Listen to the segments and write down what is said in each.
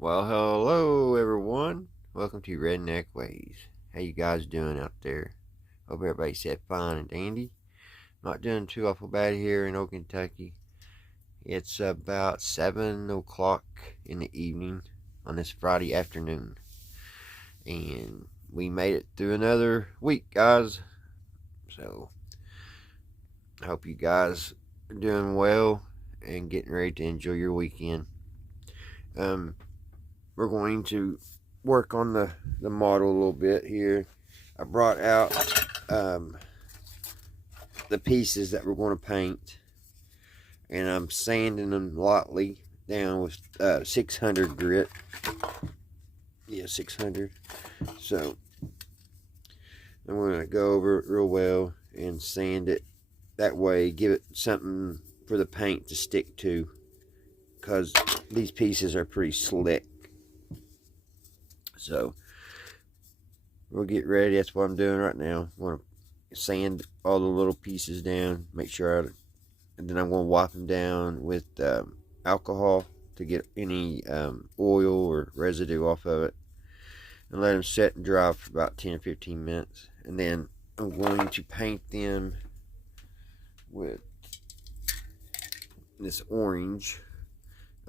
Well, hello everyone. Welcome to Redneck Ways. How you guys doing out there? Hope everybody said fine and dandy. Not doing too awful bad here in Oak, Kentucky. It's about 7 o'clock in the evening on this Friday afternoon. And we made it through another week, guys. So, I hope you guys are doing well and getting ready to enjoy your weekend. We're going to work on the model a little bit here. I brought out the pieces that we're going to paint, and I'm sanding them lightly down with 600 grit. Yeah, 600. So I'm going to go over it real well and sand it that way, give it something for the paint to stick to, because these pieces are pretty slick. So we'll get ready. That's what I'm doing right now. I'm going to sand all the little pieces down, make sure and then I'm going to wipe them down with alcohol to get any oil or residue off of it, and let them set and dry for about 10 or 15 minutes. And then I'm going to paint them with this orange.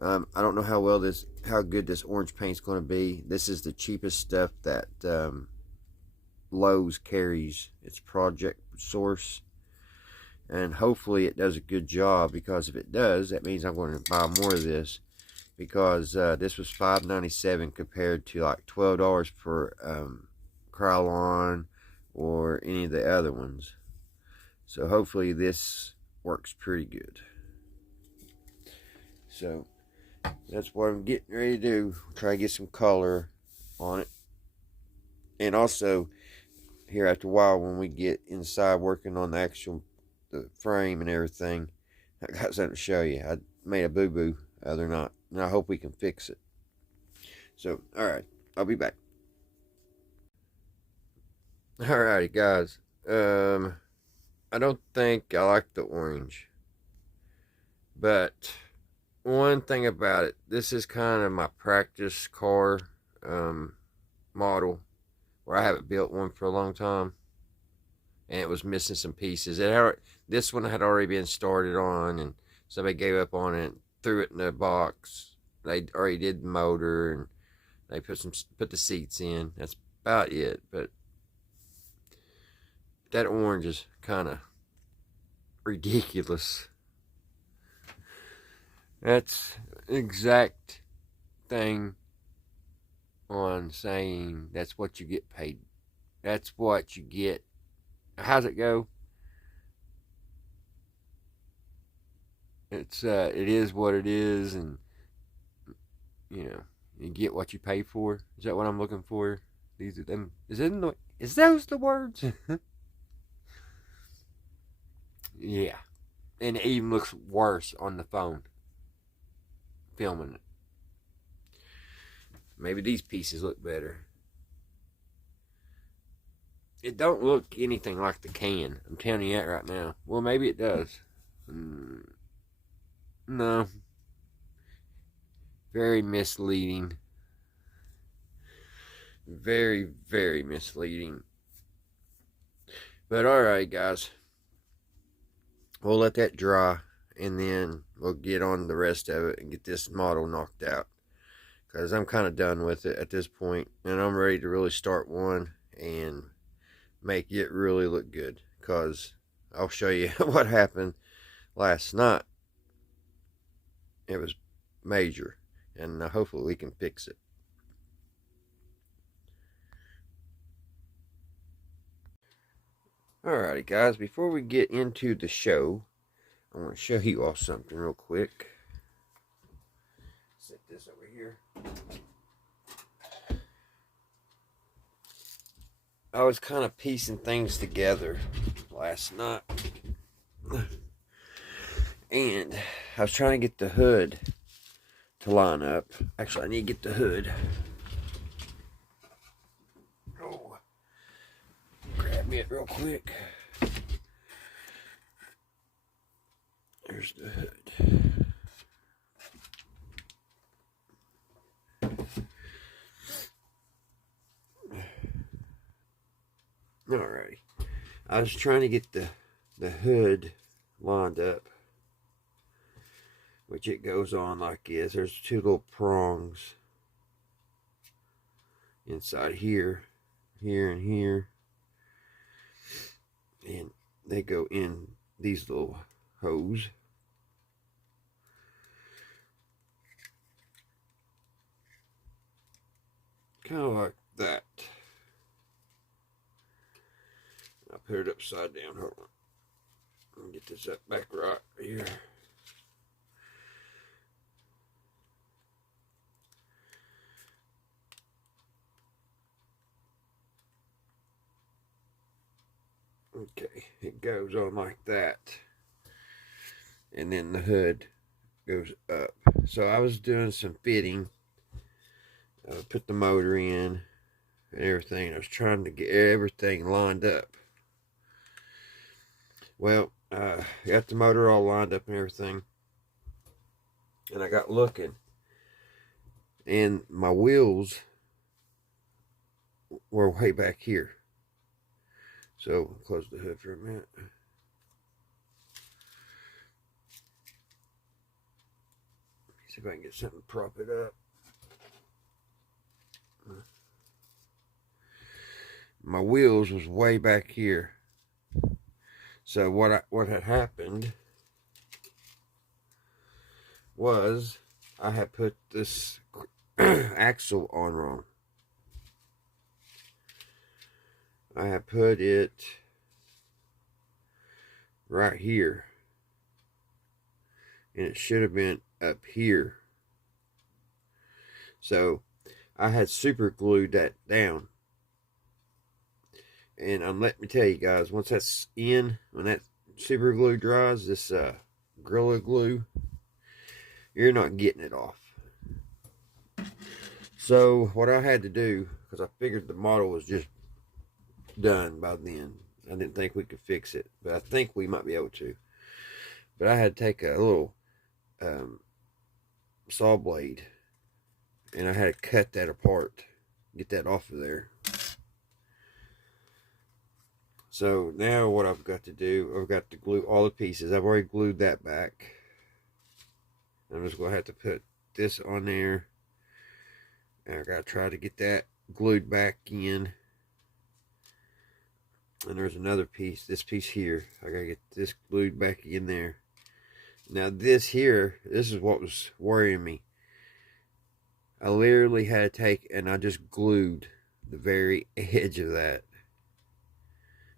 I don't know how good this orange paint's going to be. This is the cheapest stuff that Lowe's carries. It's Project Source, and hopefully it does a good job, because if it does, that means I'm going to buy more of this, because this was $5.97 compared to like $12 for Krylon or any of the other ones. So hopefully this works pretty good. So that's what I'm getting ready to do. Try to get some color on it. And also, here after a while, when we get inside working on the frame and everything, I got something to show you. I made a boo-boo the other night, and I hope we can fix it. So, alright, I'll be back. Alrighty, guys. I don't think I like the orange, but one thing about it, this is kind of my practice car model, where I haven't built one for a long time, and it was missing some pieces. This one had already been started on, and somebody gave up on it and threw it in the box. They already did the motor, and they put the seats in. That's about it. But that orange is kind of ridiculous. That's the exact thing on saying that's what you get paid. That's what you get. How's it go? It is what it is, and you get what you pay for. Is that what I'm looking for? These are them. Is those the words? Yeah, and it even looks worse on the phone filming it. Maybe these pieces look better. It don't look anything like the can. I'm telling you that right now. Well, maybe it does. No. Very misleading. Very, very misleading. But alright, guys. We'll let that dry, and then we'll get on the rest of it and get this model knocked out, because I'm kind of done with it at this point, and I'm ready to really start one and make it really look good, because I'll show you what happened last night. It was major, and hopefully we can fix it. Alrighty, guys, before we get into the show, I want to show you all something real quick. Set this over here. I was kind of piecing things together last night, and I was trying to get the hood to line up. Actually, I need to get the hood. Oh, grab it real quick. There's the hood. I was trying to get the hood lined up, which it goes on like this. There's two little prongs inside here, here, and here, and they go in these little holes. Kind of like that. I'll put it upside down. Hold on. Let me get this up back right here. Okay, it goes on like that. And then the hood goes up. So I was doing some fitting. Put the motor in and everything. I was trying to get everything lined up. Well, got the motor all lined up and everything. And I got looking. And my wheels were way back here. So, close the hood for a minute. See if I can get something to prop it up. My wheels was way back here. So what had happened was I had put this axle on wrong. I had put it right here, and it should have been up here. So I had super glued that down. And let me tell you guys, once that's in, when that super glue dries, this Gorilla Glue, you're not getting it off. So what I had to do, because I figured the model was just done by then. I didn't think we could fix it, but I think we might be able to. But I had to take a little saw blade, and I had to cut that apart, get that off of there. So now what I've got to do, I've got to glue all the pieces. I've already glued that back. I'm just going to have to put this on there. And I got to try to get that glued back in. And there's another piece, this piece here. I got to get this glued back in there. Now this here, this is what was worrying me. I literally had to take, and I just glued the very edge of that.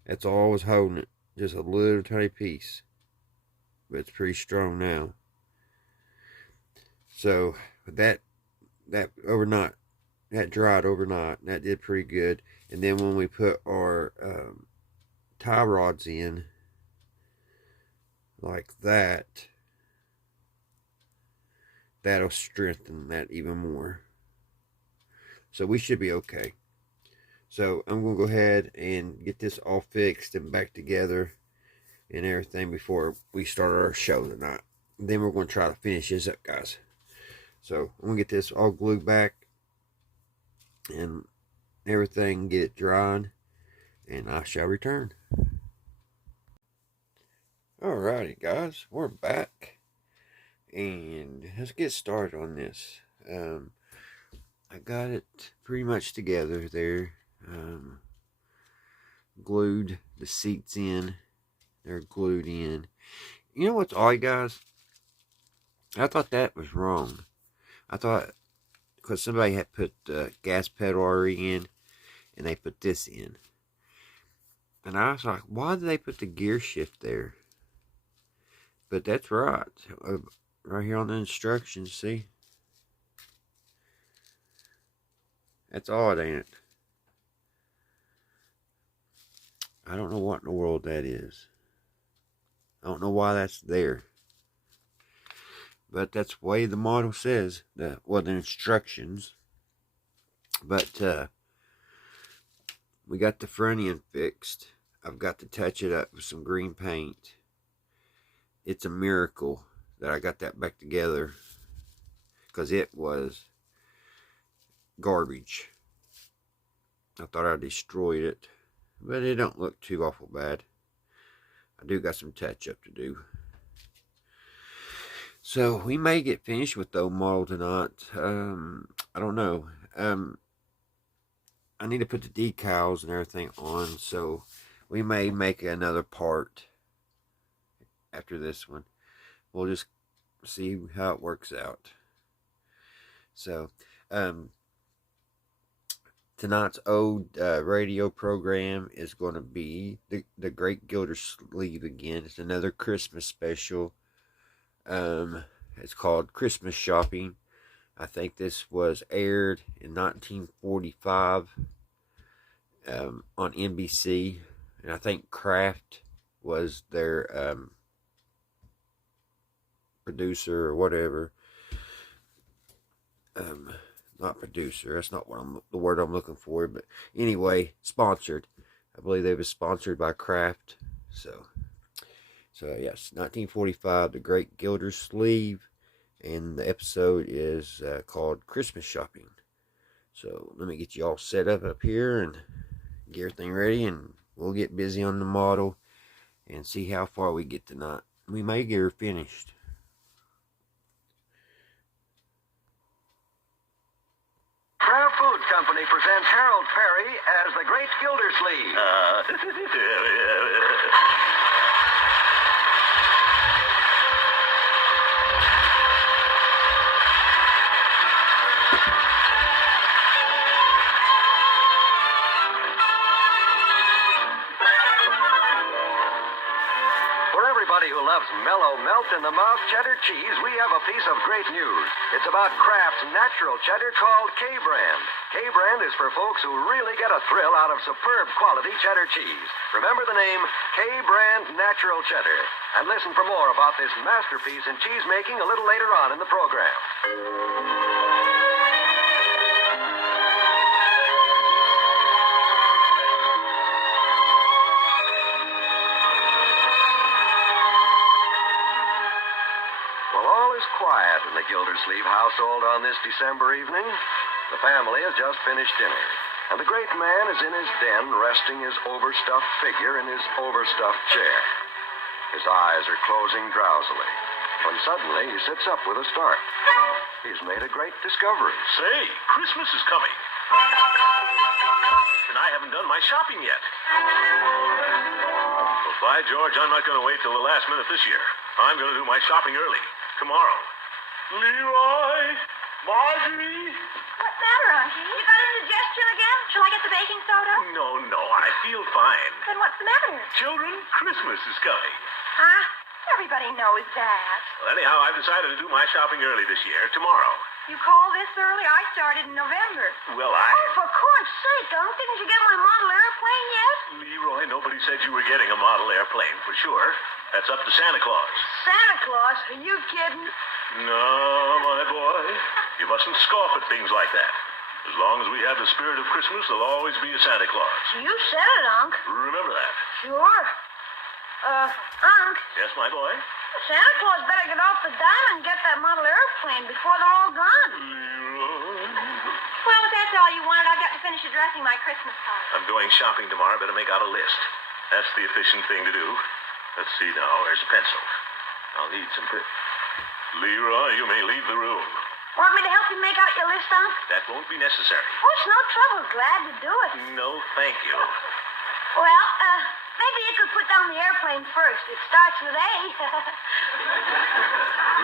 That's all I was holding it. Just a little tiny piece. But it's pretty strong now. So that overnight, that dried overnight. And that did pretty good. And then when we put our tie rods in, like that, that'll strengthen that even more. So we should be okay. So I'm going to go ahead and get this all fixed and back together and everything before we start our show tonight. And then we're going to try to finish this up, guys. So I'm going to get this all glued back and everything, get it drying, and I shall return. Alrighty, guys, we're back. And let's get started on this. I got it pretty much together there. Glued the seats in. They're glued in. You know what's odd, guys? I thought that was wrong. I thought, because somebody had put the gas pedal already in, and they put this in. And I was like, why did they put the gear shift there? But that's right. Right here on the instructions, see? That's odd, ain't it? I don't know what in the world that is. I don't know why that's there. But that's the way the model says. The instructions. But we got the front end fixed. I've got to touch it up with some green paint. It's a miracle that I got that back together, because it was garbage. I thought I destroyed it, but it don't look too awful bad. I do got some touch-up to do. So we may get finished with the old model tonight. I don't know. I need to put the decals and everything on, so we may make another part after this one. We'll just see how it works out. So, tonight's old radio program is going to be the Great Gildersleeve again. It's another Christmas special. It's called Christmas Shopping. I think this was aired in 1945 on NBC, and I think Kraft was their producer or whatever. Not producer. That's not the word I'm looking for. But anyway, sponsored. I believe they were sponsored by Kraft. So yes, 1945, The Great Gildersleeve, and the episode is called Christmas Shopping. So let me get you all set up here and get everything ready, and we'll get busy on the model and see how far we get tonight. We may get her finished. Kraft Food Company presents Harold Perry as the Great Gildersleeve. Who loves mellow melt-in-the-mouth cheddar cheese, we have a piece of great news. It's about Kraft's natural cheddar called K-Brand. K-Brand is for folks who really get a thrill out of superb quality cheddar cheese. Remember the name K-Brand Natural Cheddar. And listen for more about this masterpiece in cheese making a little later on in the program. Quiet in the Gildersleeve household on this December evening. The family has just finished dinner, and the great man is in his den resting his overstuffed figure in his overstuffed chair. His eyes are closing drowsily, when suddenly he sits up with a start. He's made a great discovery. Say, Christmas is coming. And I haven't done my shopping yet. Well, by George, I'm not going to wait till the last minute this year. I'm going to do my shopping early. Tomorrow. Leroy! Marjorie! What's the matter, Unky? You got indigestion again? Shall I get the baking soda? No, I feel fine. Then what's the matter? Children, Christmas is coming. Huh? Everybody knows that. Well, anyhow, I've decided to do my shopping early this year, tomorrow. You call this early? I started in November. Well, Oh, for corn's sake, Unc, didn't you get my model airplane yet? Leroy, nobody said you were getting a model airplane, for sure. That's up to Santa Claus. Santa Claus? Are you kidding? No, my boy. You mustn't scoff at things like that. As long as we have the spirit of Christmas, there'll always be a Santa Claus. You said it, Unc. Remember that. Sure. Unc. Yes, my boy? Santa Claus better get off the dime and get that model airplane before they're all gone. Leroy. Well, if that's all you wanted, I've got to finish addressing my Christmas card. I'm going shopping tomorrow. Better make out a list. That's the efficient thing to do. Let's see now. Where's a pencil? I'll need some... Leroy, you may leave the room. Want me to help you make out your list, Unc? That won't be necessary. Oh, it's no trouble. Glad to do it. No, thank you. Well, maybe you could put down the airplane first. It starts with A.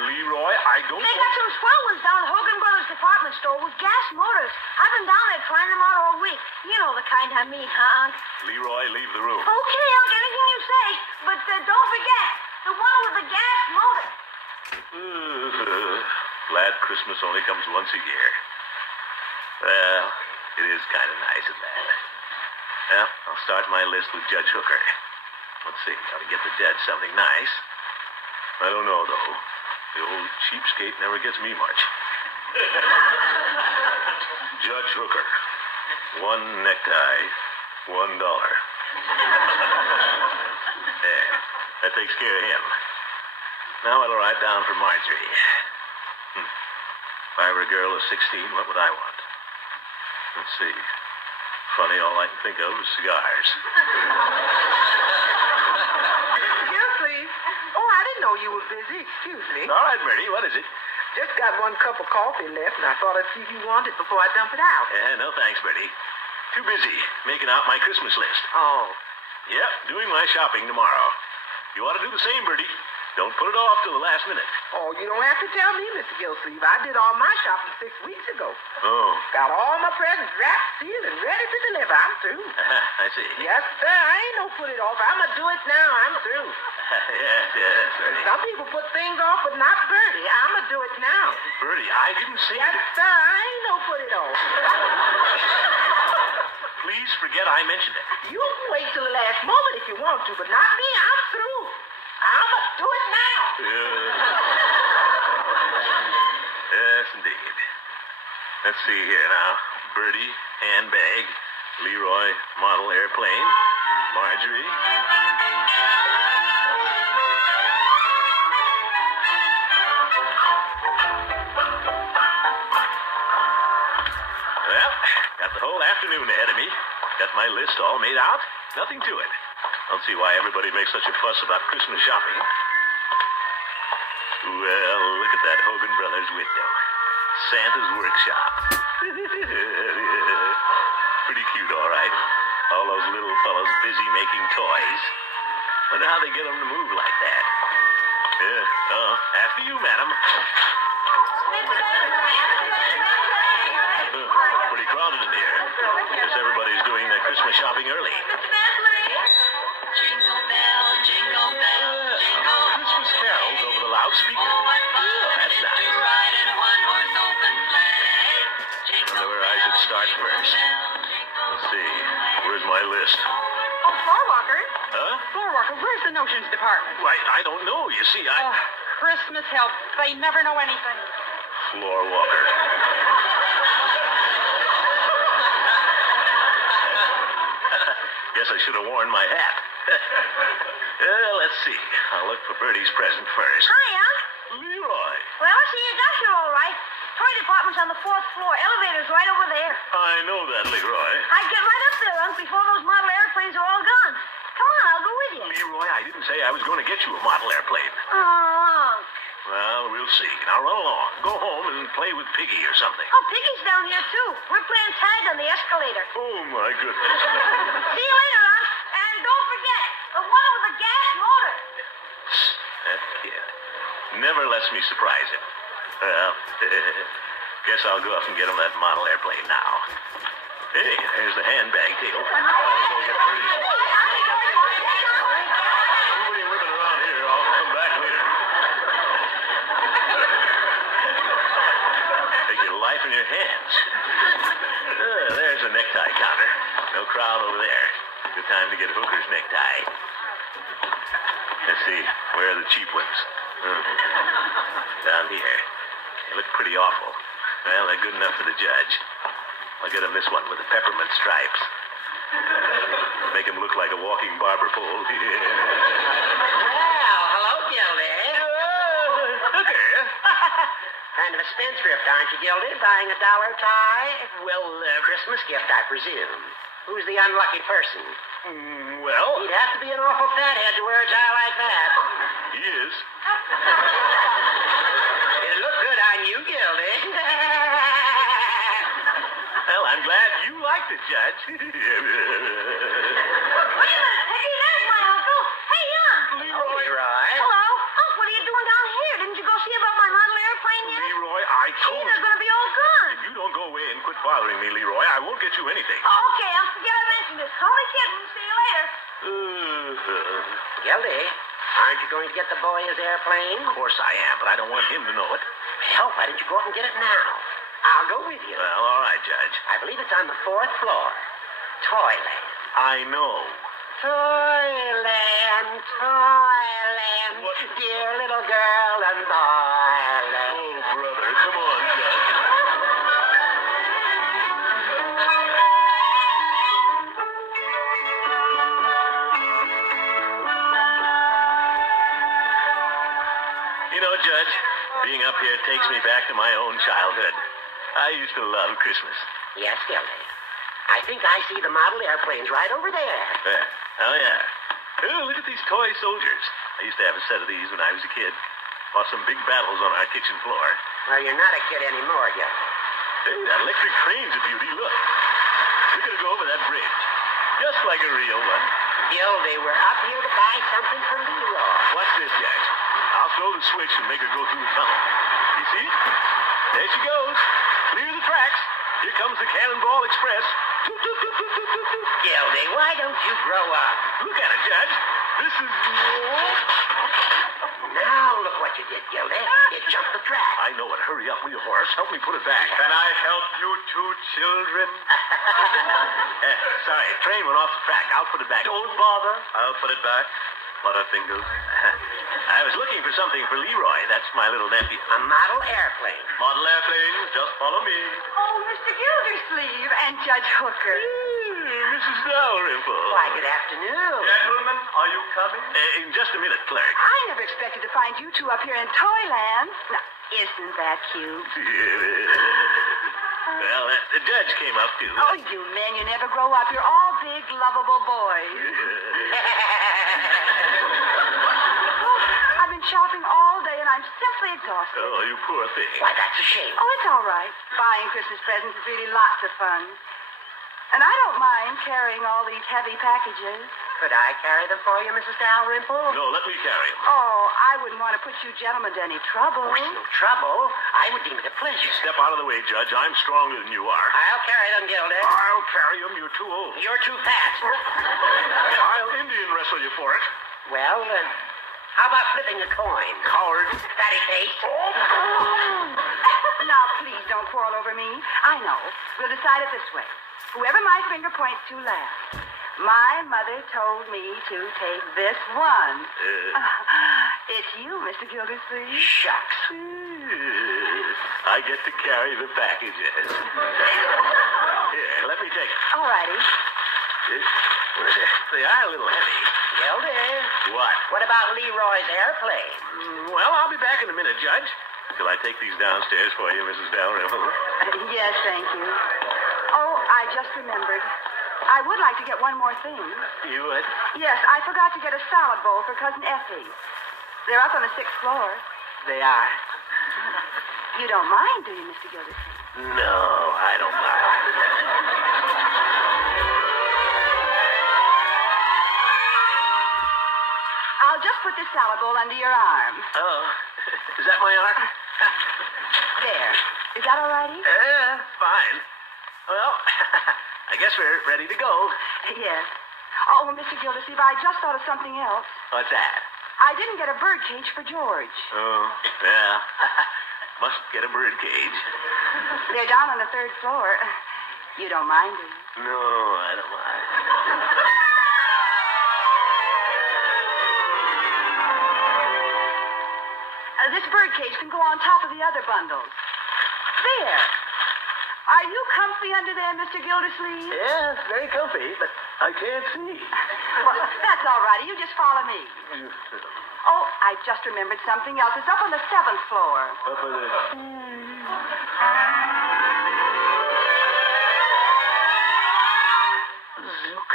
Leroy, I don't... They got some swell ones down at Hogan Brothers department store with gas motors. I've been down there trying them out all week. You know the kind I mean, huh, Unc? Leroy, leave the room. Okay, Unc, anything you say. But don't forget, the one with the gas motor. Glad Christmas only comes once a year. Well, it is kind of nice at that. Well, I'll start my list with Judge Hooker. Let's see, how to get the judge something nice. I don't know, though. The old cheapskate never gets me much. Judge Hooker. 1 necktie, $1. There, that takes care of him. Now I'll write down for Marjorie. If I were a girl of 16, what would I want? Let's see. Funny, all I can think of is cigars. Yes, please. Oh, I didn't know you were busy. Excuse me. All right, Bertie, what is it? Just got one cup of coffee left, and I thought I'd see if you wanted it before I dump it out. No thanks, Bertie. Too busy making out my Christmas list. Oh. Yep, doing my shopping tomorrow. You ought to do the same, Bertie. Don't put it off till the last minute. Oh, you don't have to tell me, Mr. Gillsleeve. I did all my shopping 6 weeks ago. Oh. Got all my presents wrapped, sealed, and ready to deliver. I'm through. I see. Yes, sir. I ain't no put it off. I'm going to do it now. I'm through. yes, Bertie. Some people put things off, but not Bertie. I'm going to do it now. Bertie, I didn't say Yes, it. sir. I ain't no put it off. Please forget I mentioned it. You can wait till the last moment if you want to, but not me. I'm through. I'm going to do it now. Yes, indeed. Let's see here now. Bertie, handbag. Leroy, model airplane. Marjorie. Well, got the whole afternoon ahead of me. Got my list all made out. Nothing to it. Don't see why everybody makes such a fuss about Christmas shopping. Well, look at that Hogan Brothers window. Santa's workshop. Pretty cute, all right. All those little fellows busy making toys. Wonder how they get them to move like that. After you, madam. Pretty crowded in here. Guess everybody's doing their Christmas shopping early. Christmas carols over the loudspeaker. That's nice. Wonder where I should start first. Let's see. Where's my list? Oh, floor walker. Huh? Floor walker, where's the notions department? Why, I don't know. You see, Oh, Christmas help. They never know anything. Floor walker. Guess I should have worn my hat. Let's see. I'll look for Bertie's present first. Hi, Unc. Leroy. Well, I see you got here all right. Toy department's on the 4th floor. Elevator's right over there. I know that, Leroy. I'd get right up there, Unc, before those model airplanes are all gone. Come on, I'll go with you. Leroy, I didn't say I was going to get you a model airplane. Oh, Unc. Well, we'll see. Now run along. Go home and play with Piggy or something. Oh, Piggy's down here, too. We're playing tag on the escalator. Oh, my goodness. See you later, Unc. And don't forget, the one with the gas motor. That kid never lets me surprise him. Well, guess I'll go up and get him that model airplane now. Hey, there's the handbag deal. I'll go get Bertie's. Too many women around here. I'll come back later. Take your life in your hands. There's the necktie counter. No crowd over there. Good time to get Hooker's necktie. Let's see, where are the cheap ones? Down here. They look pretty awful. Well, they're good enough for the judge. I'll get him this one with the peppermint stripes. Make him look like a walking barber pole. Well, hello, Gildy. Hooker. Kind of a spendthrift, aren't you, Gildy? Buying a dollar tie? Well, Christmas gift, I presume. Who's the unlucky person? Well, He'd have to be an awful fathead to wear a tie like that. he is. It'd look good on you, Gildy. Well, I'm glad you liked it, Judge. Wait a minute, Piggy. There's my uncle. Hey, Unc. Leroy. Hello. Unc, what are you doing down here? Didn't you go see about my model airplane yet? Leroy, I Gee, told they're you. going to be all gone. If you don't go away and quit bothering me, Leroy, I won't get you anything. Oh, okay, I'll forget I mentioned this. Only kidding. See you later. Gildy, aren't you going to get the boy his airplane? Of course I am, but I don't want him to know it. Well, why don't you go up and get it now? I'll go with you. Well, all right, Judge. I believe it's on the 4th floor. Toyland. I know. Toyland, Toyland. What? Dear little girl and boyland. Oh, brother, come on, Judge. You know, Judge, being up here takes me back to my own childhood. I used to love Christmas. Yes, Gildy. I think I see the model airplanes right over there. Oh, yeah. Oh, look at these toy soldiers. I used to have a set of these when I was a kid. Fought some big battles on our kitchen floor. Well, you're not a kid anymore, yet. Hey, that electric train's a beauty. Look. We're going to go over that bridge. Just like a real one. Gildy, we're up here to buy something from Leroy. Watch this, Jack. I'll throw the switch and make her go through the tunnel. You see? There she goes. Clear the tracks. Here comes the Cannonball Express. Toot, toot, toot, toot, toot, toot, toot. Gildy, why don't you grow up? Look at it, Judge. This is... Now look what you did, Gildy. You jumped the track. I know it. Hurry up, will you, Horace? Help me put it back. Can I help you two children? Sorry, train went off the track. I'll put it back. Don't bother. I'll put it back. Butterfingers. I was looking for something for Leroy. That's my little nephew. A model airplane. Model airplanes, just follow me. Oh, Mr. Gildersleeve and Judge Hooker. Mrs. Dalrymple. Why, good afternoon. Gentlemen, are you coming? In just a minute, clerk. I never expected to find you two up here in Toyland. Now, isn't that cute? Well, the judge came up, too. Oh, you men, you never grow up. You're all big, lovable boys. I've been shopping all day, and I'm simply exhausted. Oh, you poor thing. Why, that's a shame. Oh, it's all right. Buying Christmas presents is really lots of fun. And I don't mind carrying all these heavy packages. Could I carry them for you, Mrs. Dalrymple? No, let me carry him. Oh, I wouldn't want to put you gentlemen to any trouble. Oh, it's no trouble. I would deem it a pleasure. Step out of the way, Judge. I'm stronger than you are. I'll carry them, Gildy. I'll carry him. You're too old. You're too fast. I'll Indian wrestle you for it. Well, how about flipping a coin? Coward. Fatty face. Now, please don't quarrel over me. I know. We'll decide it this way. Whoever my finger points to last. My mother told me to take this one. It's you, Mr. Gildersleeve. Shucks. I get to carry the packages. Here, let me take it. All righty. They are a little heavy. Gildy. What? What about Leroy's airplane? Well, I'll be back in a minute, Judge. Shall I take these downstairs for you, Mrs. Dalrymple? Yes, thank you. Oh, I just remembered. I would like to get one more thing. You would? Yes, I forgot to get a salad bowl for Cousin Effie. They're up on the 6th floor. They are. You don't mind, do you, Mr. Gildersleeve? No, I don't mind. I'll just put this salad bowl under your arm. Oh, is that my arm? There. Is that all righty? Fine. Well, I guess we're ready to go. Yes. Oh, Mr. Gildersleeve, I just thought of something else. What's that? I didn't get a bird cage for George. Oh, yeah. Must get a bird cage. They're down on the 3rd floor. You don't mind, do you? No, I don't mind. This bird cage can go on top of the other bundles. There. Are you comfy under there, Mr. Gildersleeve? Yeah, it's very comfy, but I can't see. Well, that's all right. You just follow me. Oh, I just remembered something else. It's up on the 7th floor. Up on the... Zook.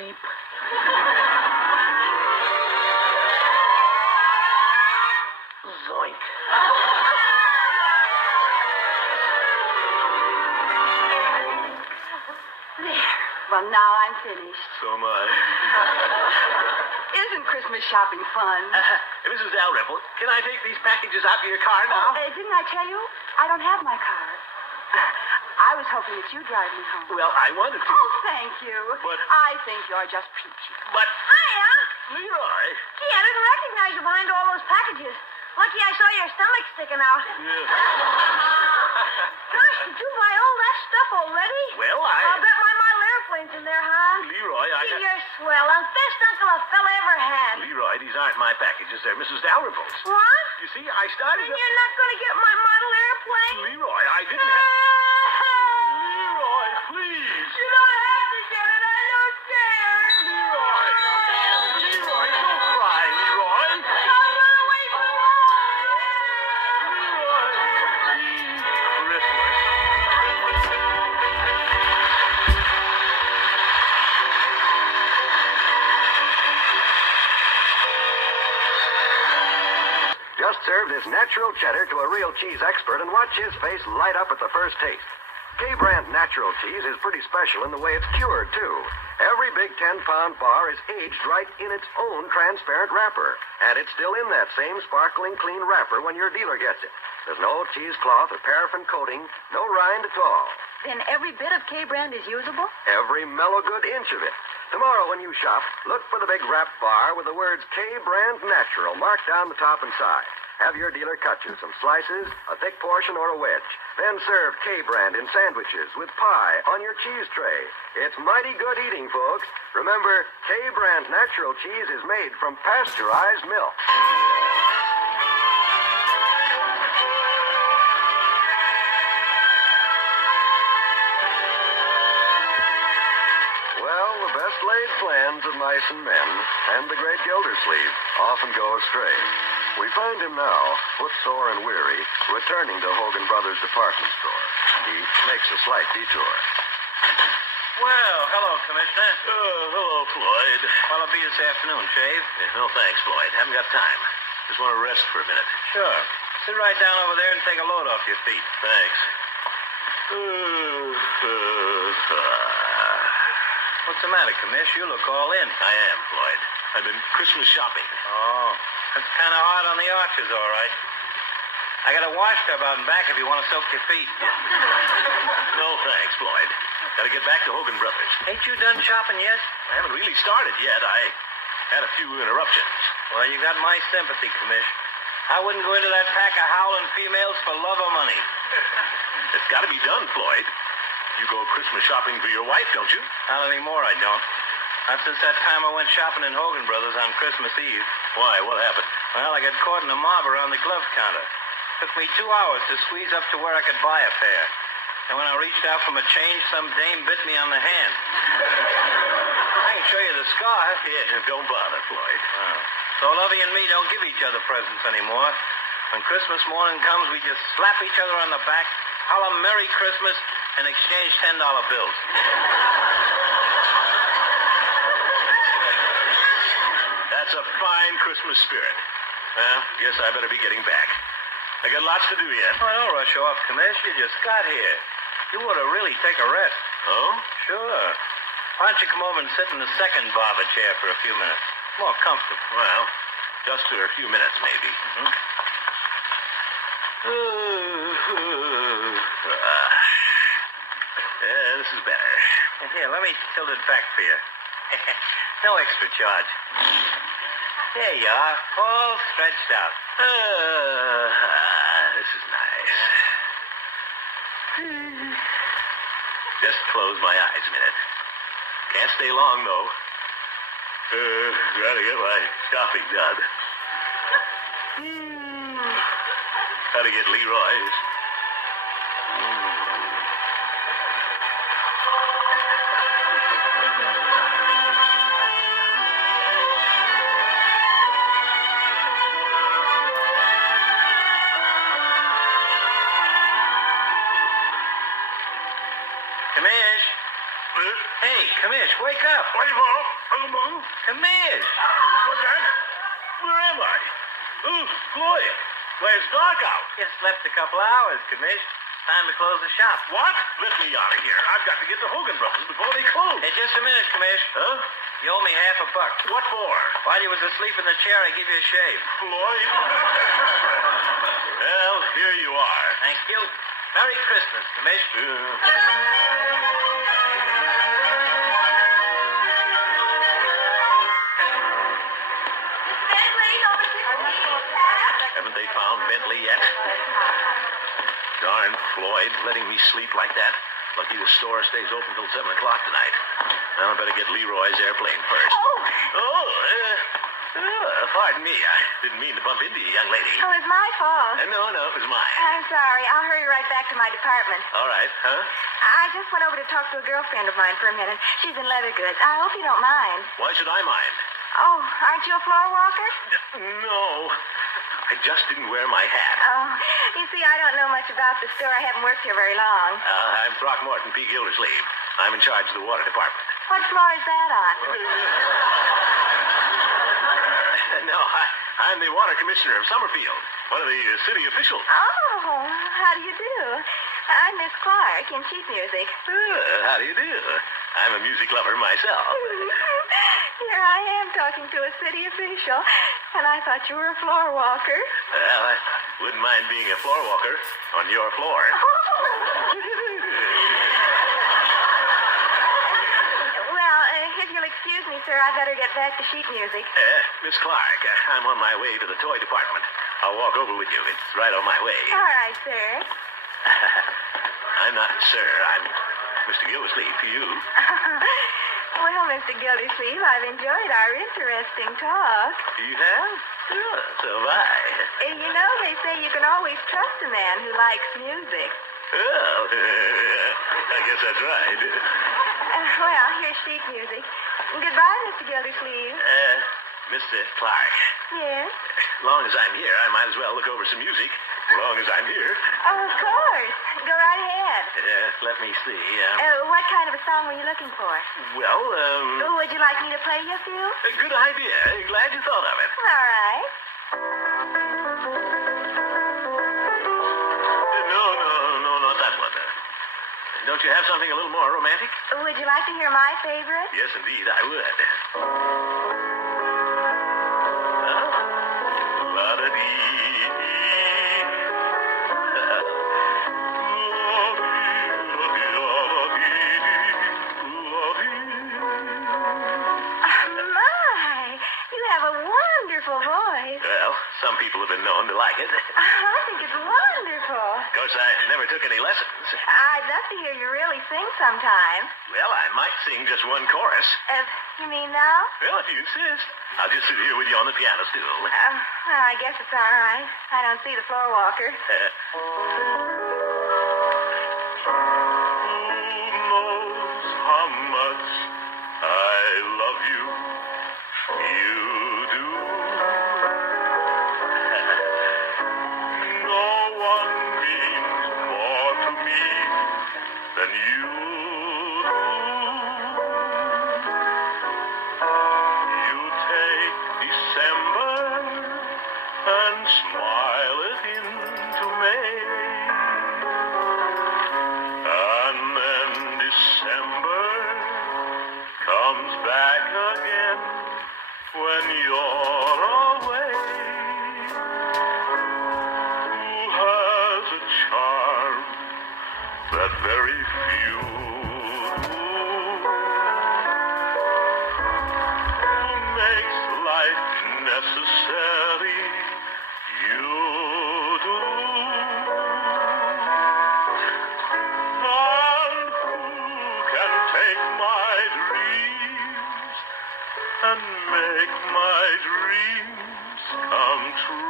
Zeep. Zoink. There. Well, now I'm finished. So am I. Isn't Christmas shopping fun? Mrs. Dalrymple, can I take these packages out to your car now? Didn't I tell you? I don't have my car. I was hoping that you'd drive me home. Well, I wanted to. Oh, thank you. But... I think you're just peachy. But... Hiya! Leroy. Gee, I didn't recognize you behind all those packages. Lucky I saw your stomach sticking out. Yeah. Gosh, did you buy all that stuff already? Well, I'll bet my model airplane's in there, huh? Leroy, Gee, you're swell. I'm best uncle a fella ever had. Leroy, these aren't my packages. They're Mrs. Dalrymple's. What? You see, I started... Then you're not going to get my model airplane? Leroy, I didn't have... Leroy, please. You don't have to get it. I don't care. Leroy. Leroy, don't cry, Leroy. I'll run away from home. Leroy. serve this natural cheddar to a real cheese expert and watch his face light up at the first taste. K-brand natural cheese is pretty special in the way it's cured, too. Every big 10-pound bar is aged right in its own transparent wrapper, and it's still in that same sparkling clean wrapper when your dealer gets it. There's no cheesecloth or paraffin coating, no rind at all. Then every bit of K-brand is usable? Every mellow good inch of it. Tomorrow when you shop, look for the big wrapped bar with the words K-brand natural marked down the top and side. Have your dealer cut you some slices, a thick portion, or a wedge. Then serve K-brand in sandwiches with pie on your cheese tray. It's mighty good eating, folks. Remember, K-brand natural cheese is made from pasteurized milk. Well, the best laid plans of mice and men and the great Gildersleeve often go astray. We find him now, footsore and weary, returning to Hogan Brothers department store. He makes a slight detour. Well, hello, Commissioner. Hello, Floyd. What'll it be this afternoon, Shave? No, thanks, Floyd. Haven't got time. Just want to rest for a minute. Sure. Sit right down over there and take a load off your feet. Thanks. What's the matter, Commish? You look all in. I am, Floyd. I've been Christmas shopping. Oh, that's kind of hard on the arches, all right. I got a washtub out and back if you want to soak your feet. No, thanks, Floyd. Got to get back to Hogan Brothers. Ain't you done shopping yet? I haven't really started yet. I had a few interruptions. Well, you got my sympathy, Commish. I wouldn't go into that pack of howling females for love or money. It's got to be done, Floyd. You go Christmas shopping for your wife, don't you? Not anymore, I don't. Not since that time I went shopping in Hogan Brothers on Christmas Eve. Why? What happened? Well, I got caught in a mob around the glove counter. Took me 2 hours to squeeze up to where I could buy a pair. And when I reached out for my change, some dame bit me on the hand. I can show you the scar. Yeah, don't bother, Floyd. Oh. So Lovey and me don't give each other presents anymore. When Christmas morning comes, we just slap each other on the back, holler Merry Christmas, and exchange $10 bills. That's a fine Christmas spirit. Well, guess I better be getting back. I got lots to do yet. Oh, don't rush off, Commish. You just got here. You ought to really take a rest. Oh? Sure. Why don't you come over and sit in the second barber chair for a few minutes? More comfortable. Well, just for a few minutes, maybe. Mm-hmm. This is better. Here, let me tilt it back for you. No extra charge. There you are, all stretched out. This is nice. Just close my eyes a minute. Can't stay long, though. Gotta get my shopping done. Gotta get Leroy's. Commish. Hey, Commish, wake up. Commish. What's that? Where am I? Oh, Floyd. Why, it's dark out. Just slept a couple hours, Commish. Time to close the shop. What? Let me out of here. I've got to get to Hogan Brothers before they close. Hey, just a minute, Commish. Huh? You owe me $50. What for? While you was asleep in the chair, I give you a shave. Floyd. Well, here you are. Thank you. Merry Christmas, Commish. Haven't they found Bentley yet? Darn Floyd, letting me sleep like that. Lucky the store stays open till 7 o'clock tonight. Now I better get Leroy's airplane first. Pardon me. I didn't mean to bump into you, young lady. Oh, it's my fault. No, it was mine. I'm sorry. I'll hurry right back to my department. All right, huh? I just went over to talk to a girlfriend of mine for a minute. She's in leather goods. I hope you don't mind. Why should I mind? Oh, aren't you a floor walker? No. I just didn't wear my hat. Oh, you see, I don't know much about the store. I haven't worked here very long. I'm Throckmorton P. Gildersleeve. I'm in charge of the water department. What floor is that on? No, I'm the water commissioner of Summerfield. one of the city officials. Oh, how do you do? I'm Miss Clark in sheet music. How do you do? I'm a music lover myself. Here I am talking to a city official, and I thought you were a floor walker. Well, I wouldn't mind being a floor walker on your floor. Well, if you'll excuse me, sir, I'd better get back to sheet music. Miss Clark, I'm on my way to the toy department. I'll walk over with you. It's right on my way. All right, sir. I'm not sir. I'm Mr. Gildersleeve to you. Well, Mr. Gildersleeve, I've enjoyed our interesting talk. You have? Sure, so have I. You know, they say you can always trust a man who likes music. Well, I guess that's right. Well, here's sheet music. Goodbye, Mr. Gildersleeve. Mr. Clark. Yes? As long as I'm here, I might as well look over some music. As long as I'm here. Oh, of course. Go right ahead. Let me see. What kind of a song were you looking for? Well, Would you like me to play you a few? good idea. Glad you thought of it. All right. No, not that one. Don't you have something a little more romantic? Would you like to hear my favorite? Yes, indeed, I would. My, you have a wonderful voice. Well, some people have been known to like it. I think it's wonderful. Of course, I never took any lessons. I'd love to hear you really sing sometime. Well, I might sing just one chorus. You mean now? Well, if you insist. I'll just sit here with you on the piano stool. Well, I guess it's all right. I don't see the floor walker. Who knows how much I love you? You do. No one means more to me than you do. You take December and smile it into May. And then December comes back again when you're away. Who has a charm that very few do? Who makes life necessary? You do. And who can take my dreams and make my dreams come true?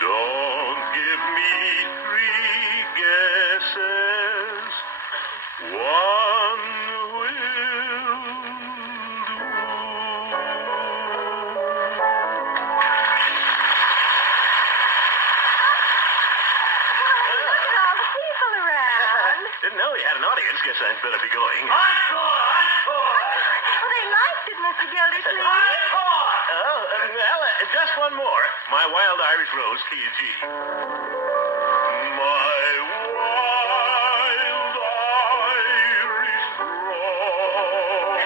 Don't give me three guesses. One will do. Look at all the people around. Didn't know you had an audience. Guess I'd better be going. Encore! Well, they liked it, Mr. Gildersleeve. Encore! Oh, well, just one more. My Wild Irish Rose, key G. My Wild Irish Rose.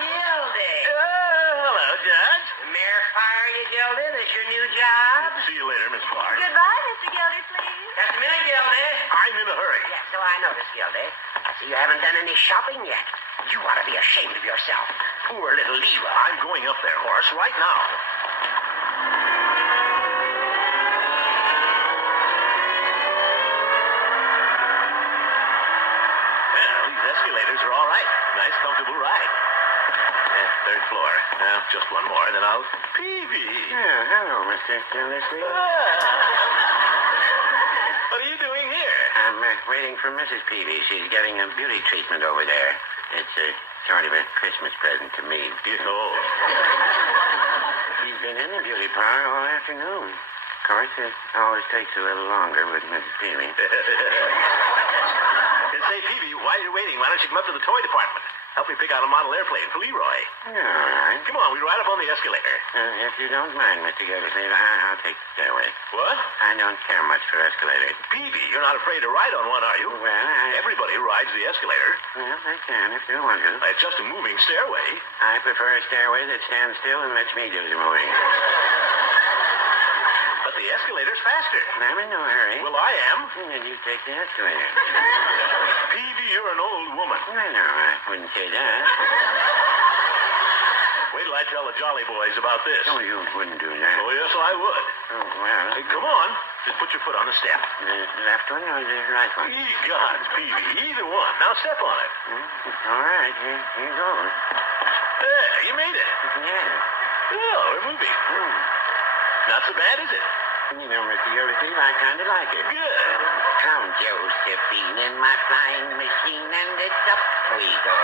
Gildy. Hello, Judge. Mayor fire you, Gildy? That's your new job? See you later, Miss Clark. Goodbye, Mr. Gildersleeve. Just a minute, Gildy. I'm in a hurry. Yeah, so I noticed, Gildy. I see you haven't done any shopping yet. You ought to be ashamed of yourself. Poor little Leela. I'm going up there, Horace, right now. Well, these escalators are all right. Nice, comfortable ride. Third floor. Now, just one more, then I'll... Peavy! Yeah, hello, Mr. Gildersleeve. What are you doing here? I'm waiting for Mrs. Peavy. She's getting a beauty treatment over there. It's sort of a Christmas present to me. Oh. She's been in the beauty parlor all afternoon. Of course, it always takes a little longer with Mrs. Peavy. Say, Peavy, while you're waiting, why don't you come up to the toy department? Help me pick out a model airplane for Leroy. All right. Come on, we ride up on the escalator. If you don't mind, Mr. Gildersleeve, I'll take the stairway. What? I don't care much for escalators. Peavy, you're not afraid to ride on one, are you? Well, Everybody rides the escalator. Well, they can if you want to. It's just a moving stairway. I prefer a stairway that stands still and lets me do the moving. But the escalator's faster. I'm in no hurry. Well, I am. Then you take the escalator. Peavy, you're an old woman. I know, I wouldn't say that. Wait till I tell the Jolly Boys about this. Oh, you wouldn't do that. Oh, yes, I would. Oh, well. Hey, come on. Just put your foot on the step. The left one or the right one? Ye gods, Peavy. Either one. Now step on it. All right, here goes. There, you made it. Yeah. Oh, we're moving. Not so bad, is it? You know, Mr. Gildersleeve, I kind of like it. Good. Come, Josephine, in my flying machine, and it's up we go.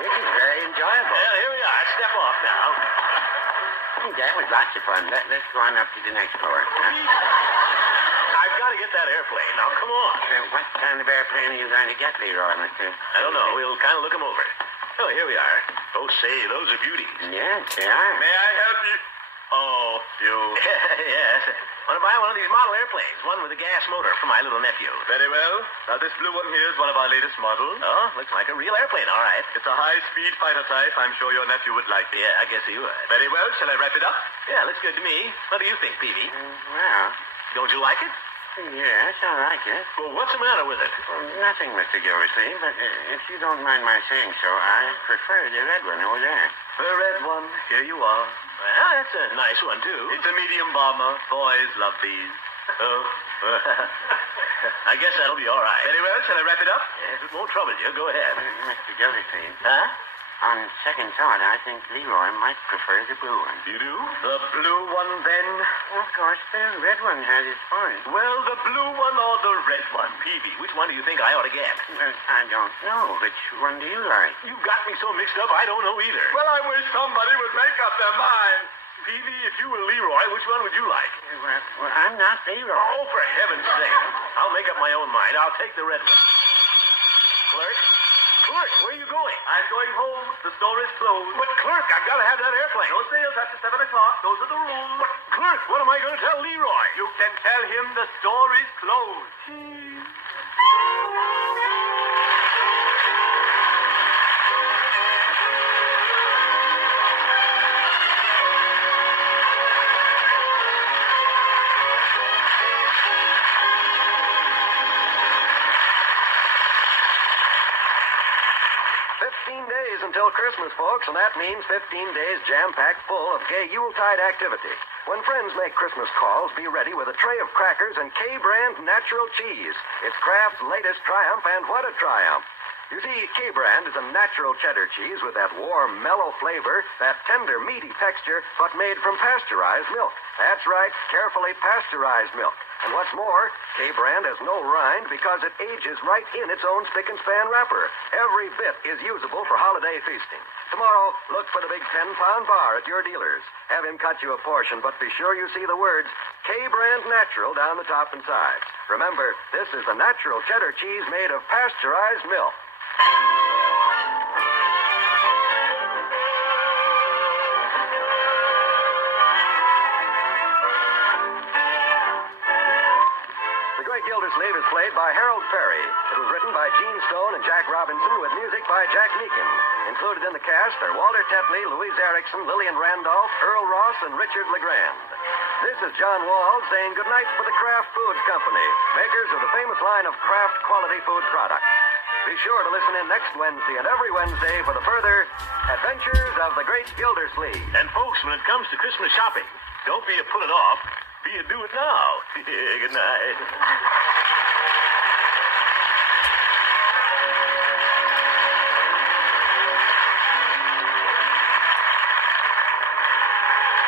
This is very enjoyable. Well, here we are. Step off now. That was lots of fun. Let's go on up to the next floor. I've got to get that airplane. Now, come on. What kind of airplane are you going to get, Leroy, Mr.? I don't know. We'll kind of look them over. Oh, here we are. Oh, say, those are beauties. Yes, they are. May I help you? Oh, you. Yes. Want to buy one of these model airplanes, one with a gas motor for my little nephew. Very well. Now, this blue one here is one of our latest models. Oh, looks like a real airplane, all right. It's a high-speed fighter type. I'm sure your nephew would like it. Yeah, I guess he would. Very well. Shall I wrap it up? Yeah, looks good to me. What do you think, Peavy? Well, Don't you like it? yes, I like it. Well, what's the matter with it? Nothing, Mr. Gildersleeve, but if you don't mind my saying so, I prefer the red one over there. The red one. Here you are. Well, that's a nice one, too. It's a medium bomber. Boys love these. Oh, I guess that'll be all right. Very well. Shall I wrap it up? If it won't trouble you, go ahead. Mr. Gildersleeve, Huh? on second thought, I think Leroy might prefer the blue one. You do? The blue one, then. Of course, the red one has its point. Well, the blue one or the red one? Peavy, which one do you think I ought to get? I don't know. Which one do you like? You got me so mixed up, I don't know either. Well, I wish somebody would make up their mind. Peavy, if you were Leroy, which one would you like? Well, I'm not Leroy. Oh, for heaven's sake. I'll make up my own mind. I'll take the red one. Clerk? Clerk, where are you going? I'm going home. The store is closed. But, Clerk, I've got to have that airplane. No sales after 7 o'clock. Those are the rules. But, Clerk, what am I going to tell Leroy? You can tell him the store is closed. 15 days until Christmas, folks, and that means 15 days jam-packed full of gay Yuletide activity. When friends make Christmas calls, be ready with a tray of crackers and K-Brand natural cheese. It's Kraft's latest triumph, and what a triumph. You see, K-Brand is a natural cheddar cheese with that warm, mellow flavor, that tender, meaty texture, but made from pasteurized milk. That's right, carefully pasteurized milk. And what's more, K-Brand has no rind because it ages right in its own spick and span wrapper. Every bit is usable for holiday feasting. Tomorrow, look for the big 10-pound bar at your dealer's. Have him cut you a portion, but be sure you see the words K-Brand Natural down the top and sides. Remember, this is the natural cheddar cheese made of pasteurized milk. The Great Gildersleeve is played by Harold Perry. It was written by Gene Stone and Jack Robinson with music by Jack Meakin. Included in the cast are Walter Tetley, Louise Erickson, Lillian Randolph, Earl Ross, and Richard LeGrand. This is John Wall saying goodnight for the Kraft Foods Company, makers of the famous line of Kraft quality food products. Be sure to listen in next Wednesday and every Wednesday for the further adventures of the Great Gildersleeve. And, folks, when it comes to Christmas shopping, don't be a put it off. Be a do it now. Good night.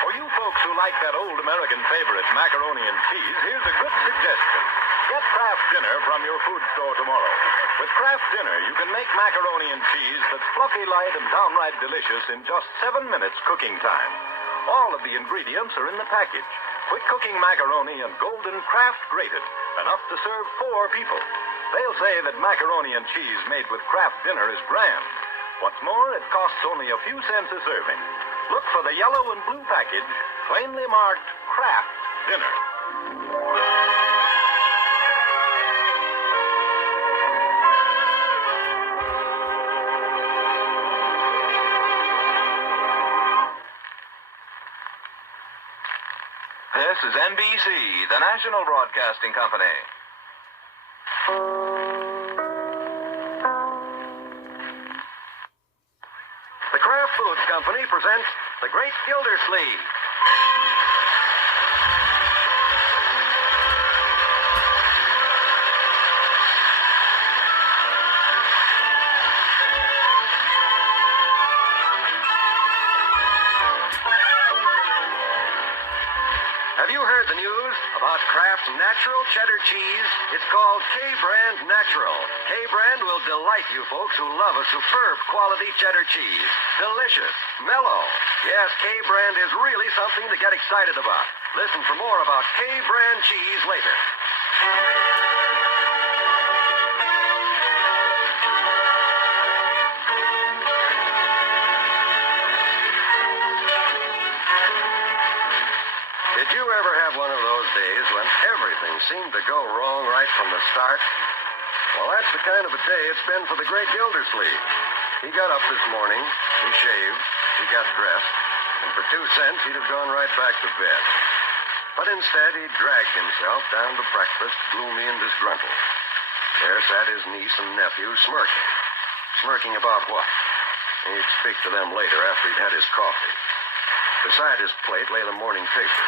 For you folks who like that old American favorite, macaroni and cheese, here's a good suggestion. Get Kraft Dinner from your food store tomorrow. With Kraft Dinner, you can make macaroni and cheese that's fluffy light and downright delicious in just 7 minutes cooking time. All of the ingredients are in the package. Quick cooking macaroni and golden Kraft grated, enough to serve 4 people. They'll say that macaroni and cheese made with Kraft Dinner is grand. What's more, it costs only a few cents a serving. Look for the yellow and blue package, plainly marked Kraft Dinner. This is NBC, the National Broadcasting Company. The Kraft Foods Company presents The Great Gildersleeve. Have you heard the news about Kraft's natural cheddar cheese? It's called K-Brand Natural. K-Brand will delight you folks who love a superb quality cheddar cheese. Delicious, mellow. Yes, K-Brand is really something to get excited about. Listen for more about K-Brand cheese later. Did you ever have one of those days when everything seemed to go wrong right from the start? Well, that's the kind of a day it's been for the great Gildersleeve. He got up this morning, he shaved, he got dressed, and for 2 cents he'd have gone right back to bed. But instead he dragged himself down to breakfast, gloomy and disgruntled. There sat his niece and nephew smirking. Smirking about what? He'd speak to them later after he'd had his coffee. Beside his plate lay the morning paper.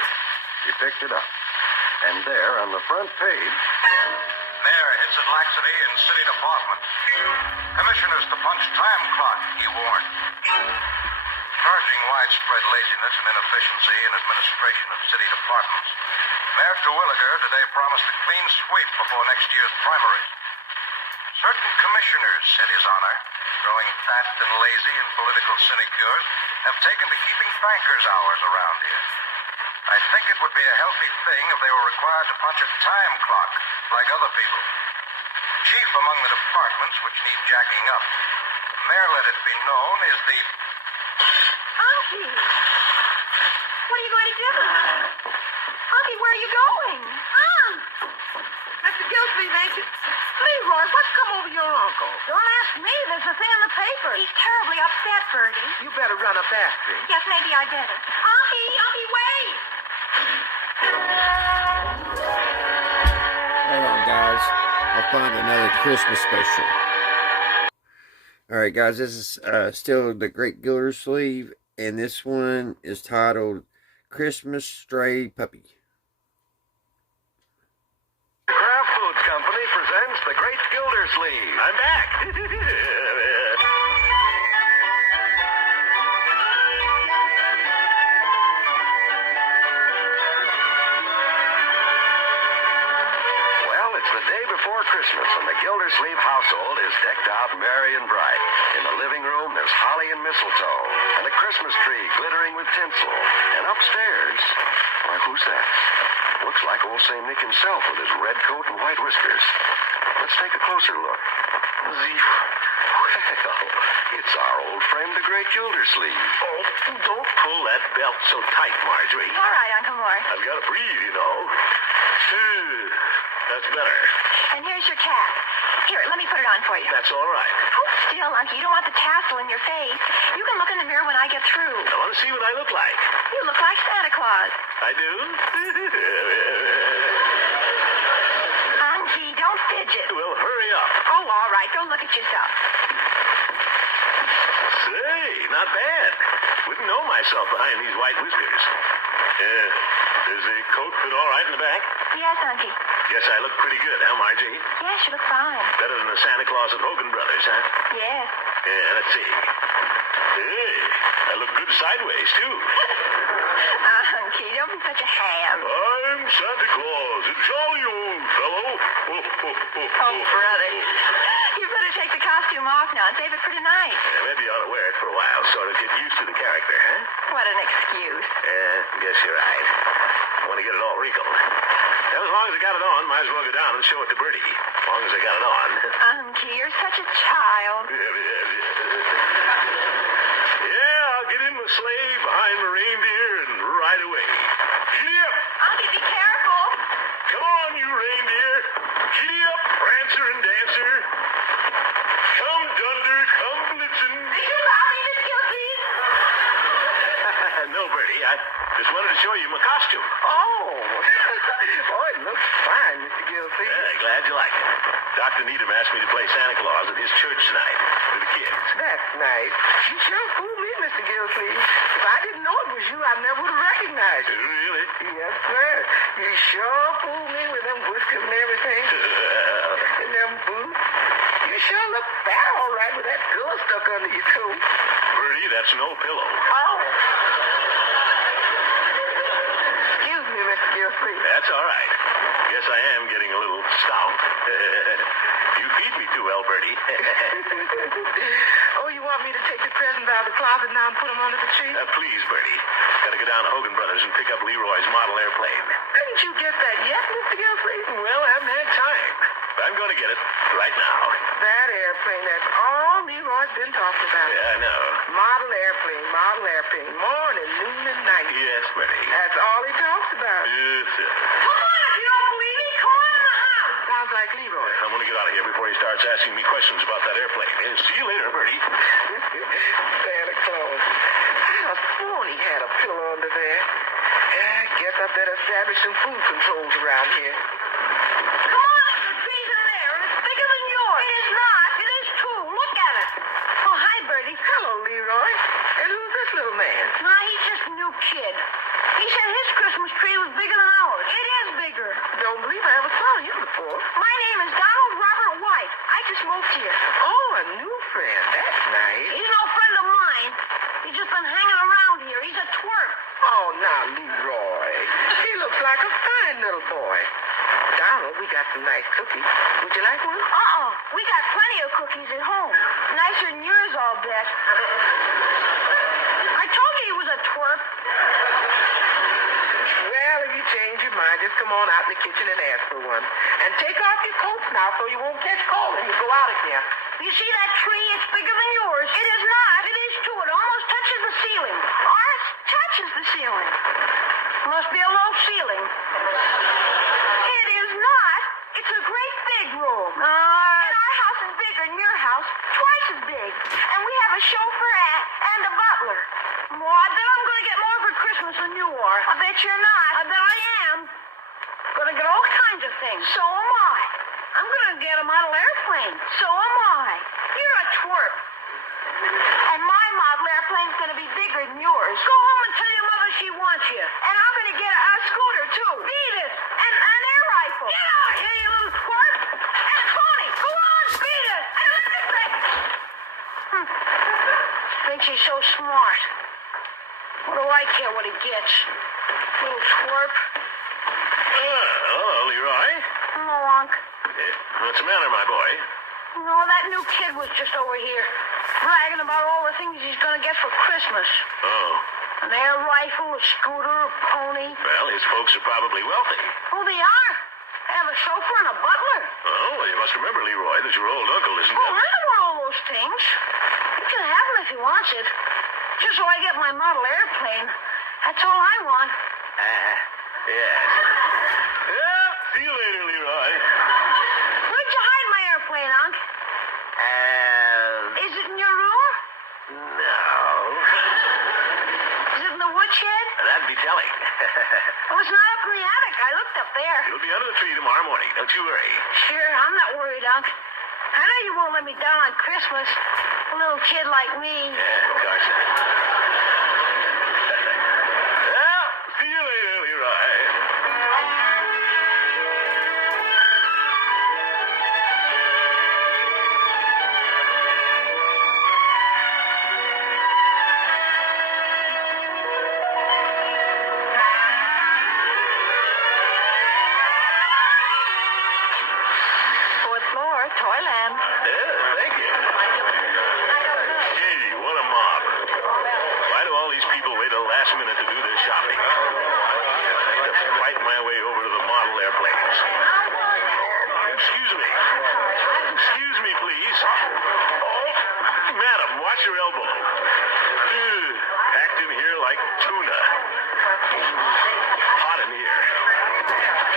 He picked it up. And there, on the front page... Mayor hits at laxity in city departments. Commissioners to punch time clock, he warned. Charging widespread laziness and inefficiency in administration of city departments, Mayor Terwilliger today promised a clean sweep before next year's primaries. Certain commissioners, said His Honor, growing fat and lazy in political sinecures, have taken to keeping bankers' hours around here. I think it would be a healthy thing if they were required to punch a time clock, like other people. Chief among the departments which need jacking up, the mayor let it be known, is the... Unky! What are you going to do? Unky, where are you going? That's the Gildersleeve, ain't it? Leroy, what's come over your uncle? Don't ask me. There's a thing in the paper. He's terribly upset, Bertie. You better run up after him. Yes, maybe I better. Unky, wait! Hold on, guys. I'll find another Christmas special. Alright, guys, this is still the Great Gildersleeve, and this one is titled Christmas Stray Puppy. Kraft Foods Company presents The Great Gildersleeve. I'm back. Well, it's the day before Christmas, and the Gildersleeve household is decked out merry and bright. In the living room, there's holly and mistletoe, and a Christmas tree glittering with tinsel. And upstairs, why, who's that? Looks like old St. Nick himself with his red coat and white whiskers. Let's take a closer look. Well, it's our old friend, the Great Gildersleeve. Oh, don't pull that belt so tight, Marjorie. All right, Uncle Mort. I've got to breathe, you know. That's better. And here's your cap. Here, let me put it on for you. That's all right. Hold still, Unky. You don't want the tassel in your face. You can look in the mirror when I get through. I want to see what I look like. You look like Santa Claus. I do? Unky, don't fidget. Well, hurry up. Oh, all right. Go look at yourself. Say, not bad. Wouldn't know myself behind these white whiskers. Does the coat fit all right in the back? Yes, Unky. Guess I look pretty good, huh, Margie? Yes, you look fine. Better than the Santa Claus and Hogan brothers, huh? Yes. Yeah, let's see. Hey, I look good sideways, too. Unky, don't be such a ham. I'm Santa Claus, a jolly old fellow. Oh, brother. You better take the costume off now and save it for tonight. Yeah, maybe you ought to wear it for a while, sort of get used to the character, huh? What an excuse. Yeah, guess you're right. want to get it all wrinkled. Well, as long as I got it on, might as well go down and show it to Bertie. As long as I got it on. Unky, you're such a child. Yeah, I'll get in the sleigh behind the reindeer and ride away. Giddy up! Unky, be careful. Come on, you reindeer. Giddy up, Prancer and Dancer. Come, Dunder, come, Blitzen. Did you allow me to kill these? No, Bertie, I just wanted to show you my costume. Oh. Oh, it looks fine, Mr. Gilsey. Glad you like it. Dr. Needham asked me to play Santa Claus at his church tonight for the kids. That's nice. You sure fooled me, Mr. Gilsey. If I didn't know it was you, I never would have recognized you. Really? Yes, sir. You sure fooled me with them whiskers and everything. And them boots. You sure look fat all right with that pillow stuck under your coat. Bertie, that's no pillow. Oh. Excuse me, Mr. Gilsey. That's all right. Guess I am getting a little stout. You feed me too well, Bertie. Oh, you want me to take the presents out of the closet now and put them under the tree? Please, Bertie. Gotta go down to Hogan Brothers and pick up Leroy's model airplane. Didn't you get that yet, Mr. Gilsey? Well, I haven't had time. But I'm going to get it right now. That airplane, that's all Leroy's been talking about. Yeah, I know. Model airplane, morning, noon, and night. Yes, Bertie. That's all he talks about. Yes, sir. Come on, if you don't believe me, come on in the house. Sounds like Leroy. I'm going to get out of here before he starts asking me questions about that airplane. See you later, Bertie. Santa Claus. I was sworn he had a pillow under there. I guess I better establish some food controls around here. Come on, the tree's in there, and it's bigger than yours. It is not. It is too. Look at it. Oh, hi, Bertie. Hello, Leroy. And who's this little man? Nah, he's just a new kid. He said his Christmas tree was bigger than ours. It is bigger. Don't believe I ever saw him before. My name is Donald Robert White. I just moved here. Oh, a new friend. That's nice. He's no friend of mine. He's just been hanging around here. He's a twerp. Oh, now, Leroy. He looks like a fine little boy. Donald, we got some nice cookies. Would you like one? We got plenty of cookies at home. Nicer than yours, I'll bet. I told you he was a twerp. Well, if you change your mind, just come on out in the kitchen and ask for one. And take off your coats now so you won't catch cold when you go out again. You see that tree? It's bigger than yours. It is not. It is too. It almost touches the ceiling. Ours touches the ceiling. Must be a low ceiling. It is not. It's a great big room. And our house is bigger than your house. Twice as big. And we have a chauffeur and a butler. Well, I bet I'm going to get more for Christmas than you are. I bet you're not. I bet I am. Going to get all kinds of things. So am I. I'm going to get a model airplane. So am I. You're a twerp. And my model airplane's going to be bigger than yours. Go home and tell your mother she wants you. And I'm going to get a scooter, too. Beat it. And an air rifle. Get out of here, you little twerp. And a pony. Go on, beat it. And let me say. Thinks he's so smart. What do I care what he gets? Little twerp. Hello, Leroy. Hello, Unc. What's the matter, my boy? No, that new kid was just over here, bragging about all the things he's going to get for Christmas. Oh. An air rifle, a scooter, a pony. Well, his folks are probably wealthy. Oh, they are? They have a chauffeur and a butler. Oh, well, you must remember, Leroy, that your old uncle isn't... Oh, I don't want all those things. You can have him if he wants it. Just so I get my model airplane. That's all I want. Yes. Well, see you later, Leroy. Where'd you hide my airplane, Unc? Is it in your room? No. Is it in the woodshed? That'd be telling. Oh, it's not up in the attic. I looked up there. It'll be under the tree tomorrow morning. Don't you worry. Sure, I'm not worried, Unc. I know you won't let me down on Christmas. A little kid like me. Yeah, of course not. Well, see you later, Leroy. Fourth floor, Toyland. Thank you. Gee, what a mob. Why do all these people wait till the last minute to do their shopping? The watch your elbow. Packed in here like tuna. Hot in here.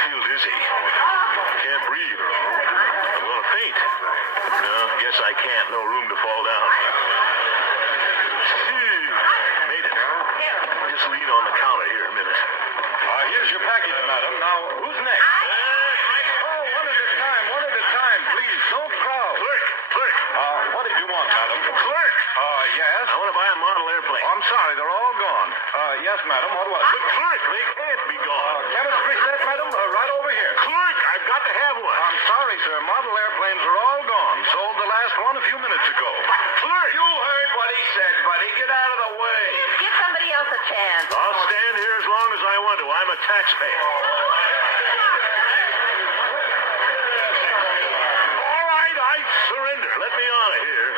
Feel dizzy. Can't breathe. I'm gonna faint. No, guess I can't. No room to fall down. Made it. Just lean on the counter here a minute. Here's your package, madam. Now, who's next? Oh, one at a time, please. Don't crowd. Clerk. What did you want, madam? Clerk. Yes? I want to buy a model airplane. I'm sorry, they're all gone. Yes, madam, what was it? But clerk, they can't be gone. Chemistry set, madam? Right over here. Clerk, I've got to have one. I'm sorry, sir. Model airplanes are all gone. Sold the last one a few minutes ago. Clerk! You heard what he said, buddy. Get out of the way. Give somebody else a chance. I'll stand here as long as I want to. I'm a taxpayer. All right, I surrender. Let me on of here.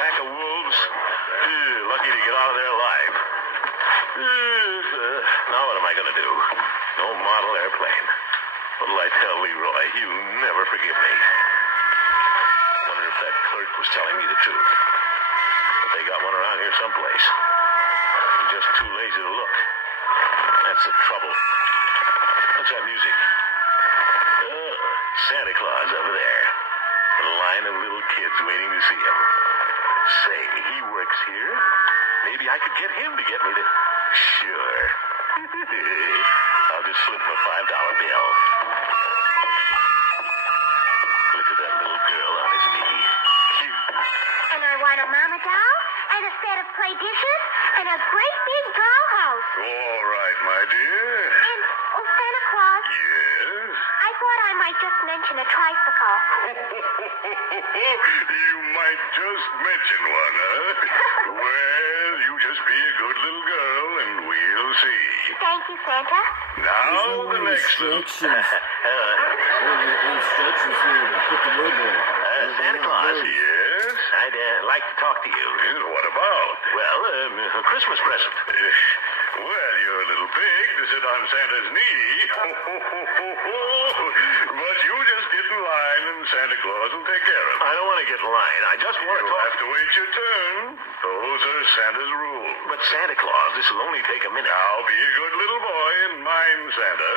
Pack of wolves. Lucky to get out of there alive. Now what am I going to do? No model airplane. What'll I tell Leroy? He'll never forgive me. Wonder if that clerk was telling me the truth. But they got one around here someplace. I'm just too lazy to look. That's the trouble. What's that music? Oh, Santa Claus over there. A line of little kids waiting to see him. Say, he works here? Maybe I could get him to get me to... Sure. I'll just slip him a $5 bill. Look at that little girl on his knee. Cute. And I want a mama doll, and a set of play dishes, and a great big dollhouse. All right, my dear. And, Santa Claus, Yes? I thought I might just mention a tricycle. You might just mention one, huh? Well, you just be a good little girl, and we'll see. Thank you, Santa. Now the next little... Instructions. Instructions here to put the logo on. Santa Claus. Yes? I'd like to talk to you. What about? Well, a Christmas present. Well, you're a little big to sit on Santa's knee. But you just get in line and Santa Claus will take care of it. I don't want to get in line. I just want to talk. You'll have to wait your turn. Those are Santa's rules. But Santa Claus, this will only take a minute. Now, be a good little boy and mind Santa.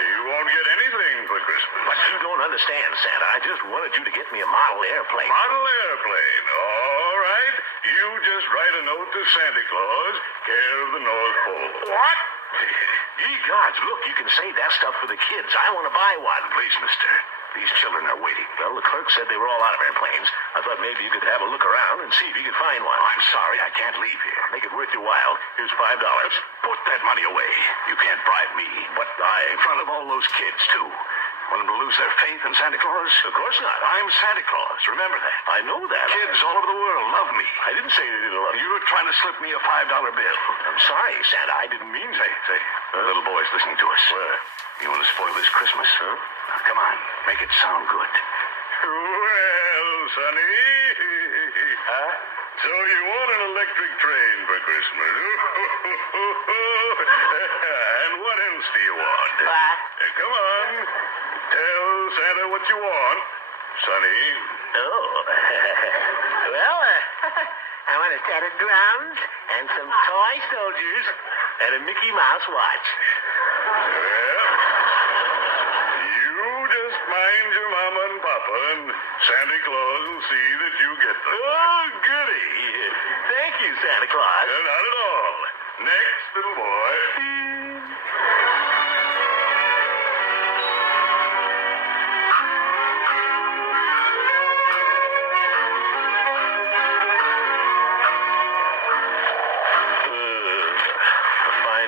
You won't get anything for Christmas. But you don't understand, Santa. I just wanted you to get me a model airplane. Model airplane? All right. You just write a note to Santa Claus, care of the North Pole. What? Ye gods, look, you can save that stuff for the kids. I want to buy one. Please, mister. These children are waiting. Well, the clerk said they were all out of airplanes. I thought maybe you could have a look around and see if you could find one. Oh, I'm sorry, I can't leave here. Make it worth your while. Here's $5. Put that money away. You can't bribe me. But in front of all those kids, too. Want them to lose their faith in Santa Claus? Of course not. I'm Santa Claus. Remember that. I know that. Kids all over the world love me. I didn't say they didn't love you. You were trying to slip me a $5 bill. I'm sorry, Santa. I didn't mean to. Say, the little boy's listening to us. You want to spoil this Christmas, huh? Now, come on. Make it sound good. Well, Sonny. Huh? So you want an electric train for Christmas? And what else do you want? What? Come on. Tell Santa what you want, Sonny. Oh. Well, I want a set of drums and some toy soldiers and a Mickey Mouse watch. Well, you just mind your mama and papa, and Santa Claus will see that you get them. Oh, goody. Thank you, Santa Claus. Not at all. Next, little boy.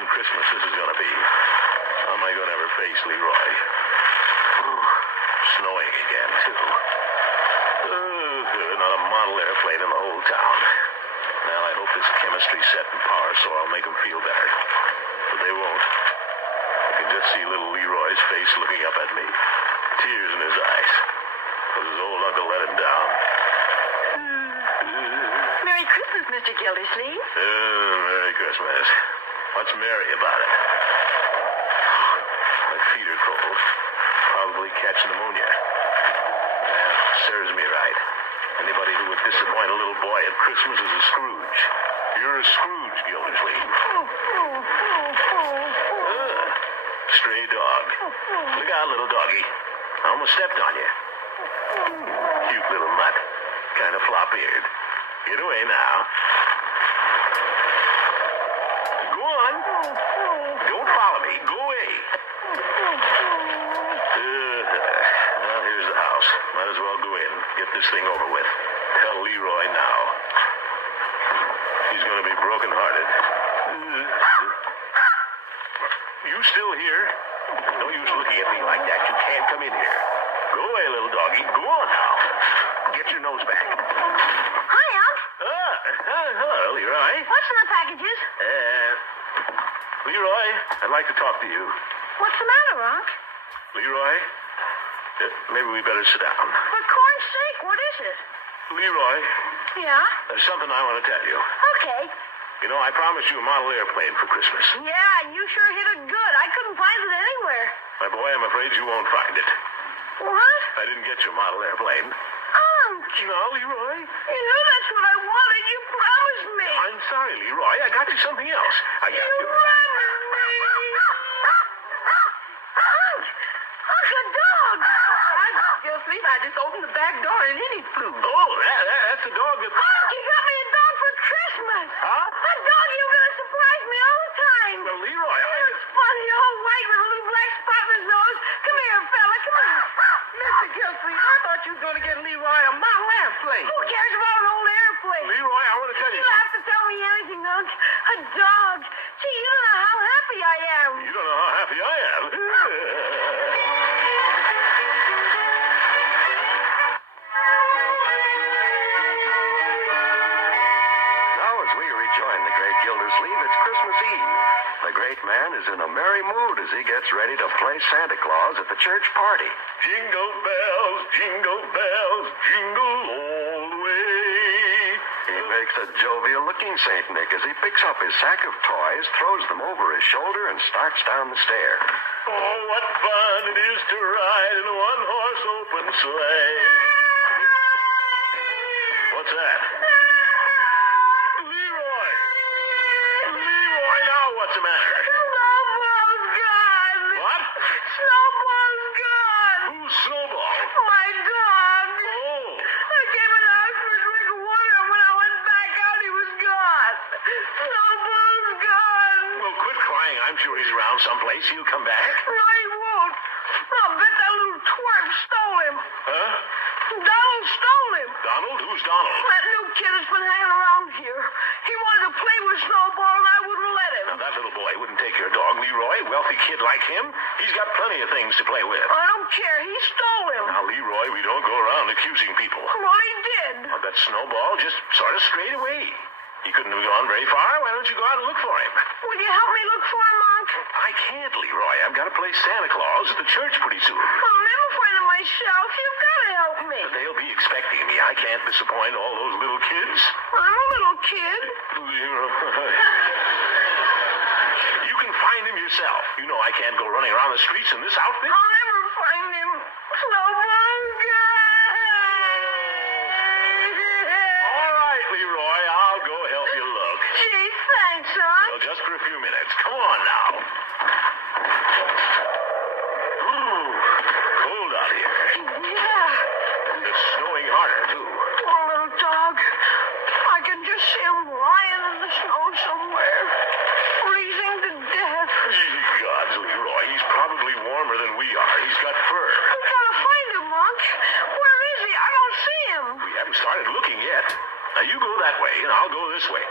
Christmas this is going to be. How am I going to ever face Leroy? Snowing again, too. Not a model airplane in the whole town. Well, I hope this chemistry set and power so I'll make them feel better. But they won't. I can just see little Leroy's face looking up at me. Tears in his eyes. But his old uncle let him down. Merry Christmas, Mr. Gildersleeve. Merry Christmas. What's merry about it? My feet are cold. Probably catch pneumonia. Serves me right. Anybody who would disappoint a little boy at Christmas is a Scrooge. You're a Scrooge, Gildersleeve. Stray dog. Look out, little doggy. I almost stepped on you. Cute little mutt. Kind of flop-eared. Get away now. Go on. Don't follow me. Go away. Well, here's the house. Might as well go in. Get this thing over with. Tell Leroy now. He's going to be broken-hearted. You still here? No use looking at me like that. You can't come in here. Go away, little doggy. Go on now. Get your nose back. Hi, Unc. Hello, Leroy. What's in the packages? Leroy, I'd like to talk to you. What's the matter, Unc? Leroy, maybe we better sit down. For corn's sake, what is it? Leroy, Yeah? there's something I want to tell you. Okay. You know, I promised you a model airplane for Christmas. Yeah, and you sure hit it good. I couldn't find it anywhere. My boy, I'm afraid you won't find it. What? I didn't get your model airplane. Unc, No, Leroy. you knew that's what I wanted. You promised me. I'm sorry, Leroy. I got you something else. I got You you. promised me. Unc, a dog. Gildersleeve, I just opened the back door and in he flew. Oh, that's the dog that... Unc, you got me a dog for Christmas. Huh? A dog you're going to surprise me all the time. Well, Leroy, It's funny, all white with a little black spot in his nose. Come here, fella, come here. Mr. Gildersleeve, I thought you was going to get Leroy a model airplane. Who cares about an old airplane? Leroy, I want to tell You you... don't have to tell me anything, Unc. A dog. Gee, you don't know how happy I am. You don't know how happy I am. Now, as we rejoin the great Gildersleeve, it's Christmas Eve. The great man is in a merry mood as he gets ready to play Santa Claus at the church party. Jingle bells, jingle all the way. He makes a jovial-looking Saint Nick as he picks up his sack of toys, throws them over his shoulder, and starts down the stair. Oh, what fun it is to ride in a one-horse open sleigh. What's that? Leroy! Leroy, now what's the matter? Snowball's gone. What? Snowball's gone. Who's Snowball? My dog. Oh. I came in the house for a drink of water, and when I went back out, he was gone. Snowball's gone. Well, quit crying. I'm sure he's around someplace. He'll come back. No, he won't. I'll bet that little twerp stole him. Huh? Donald stole him. Donald? Who's Donald? That new kid has been hanging around here. He wanted to play with Snowball, and I wouldn't let him. Now, that little boy wouldn't take your dog, Leroy. Wealthy kid like him. He's got plenty of things to play with. I don't care. He stole him. Now, Leroy, we don't go around accusing people. Well, he did. Well, that Snowball just sort of strayed away. He couldn't have gone very far. Why don't you go out and look for him? Will you help me look for him, Unc? I can't, Leroy. I've got to play Santa Claus at the church pretty soon. I'll never find him myself. You've got to help me. But they'll be expecting me. I can't disappoint all those little kids. I'm a little kid. You can find him yourself. You know I can't go running around the streets in this outfit. I'll never find him. Snowball's gone. All right, Leroy. I'll go help you look. Gee, thanks, Unc. Well, just for a few minutes. Come on now. Ooh, cold out here. Yeah. It's snowing harder, too. Poor little dog. I can just see him lying in the snow somewhere, freezing to death. Gee, gods, Leroy. He's probably warmer than we are. He's got fur. We've got to find him, Unc. Where is he? I don't see him. We haven't started looking yet. Now, you go that way, and I'll go this way.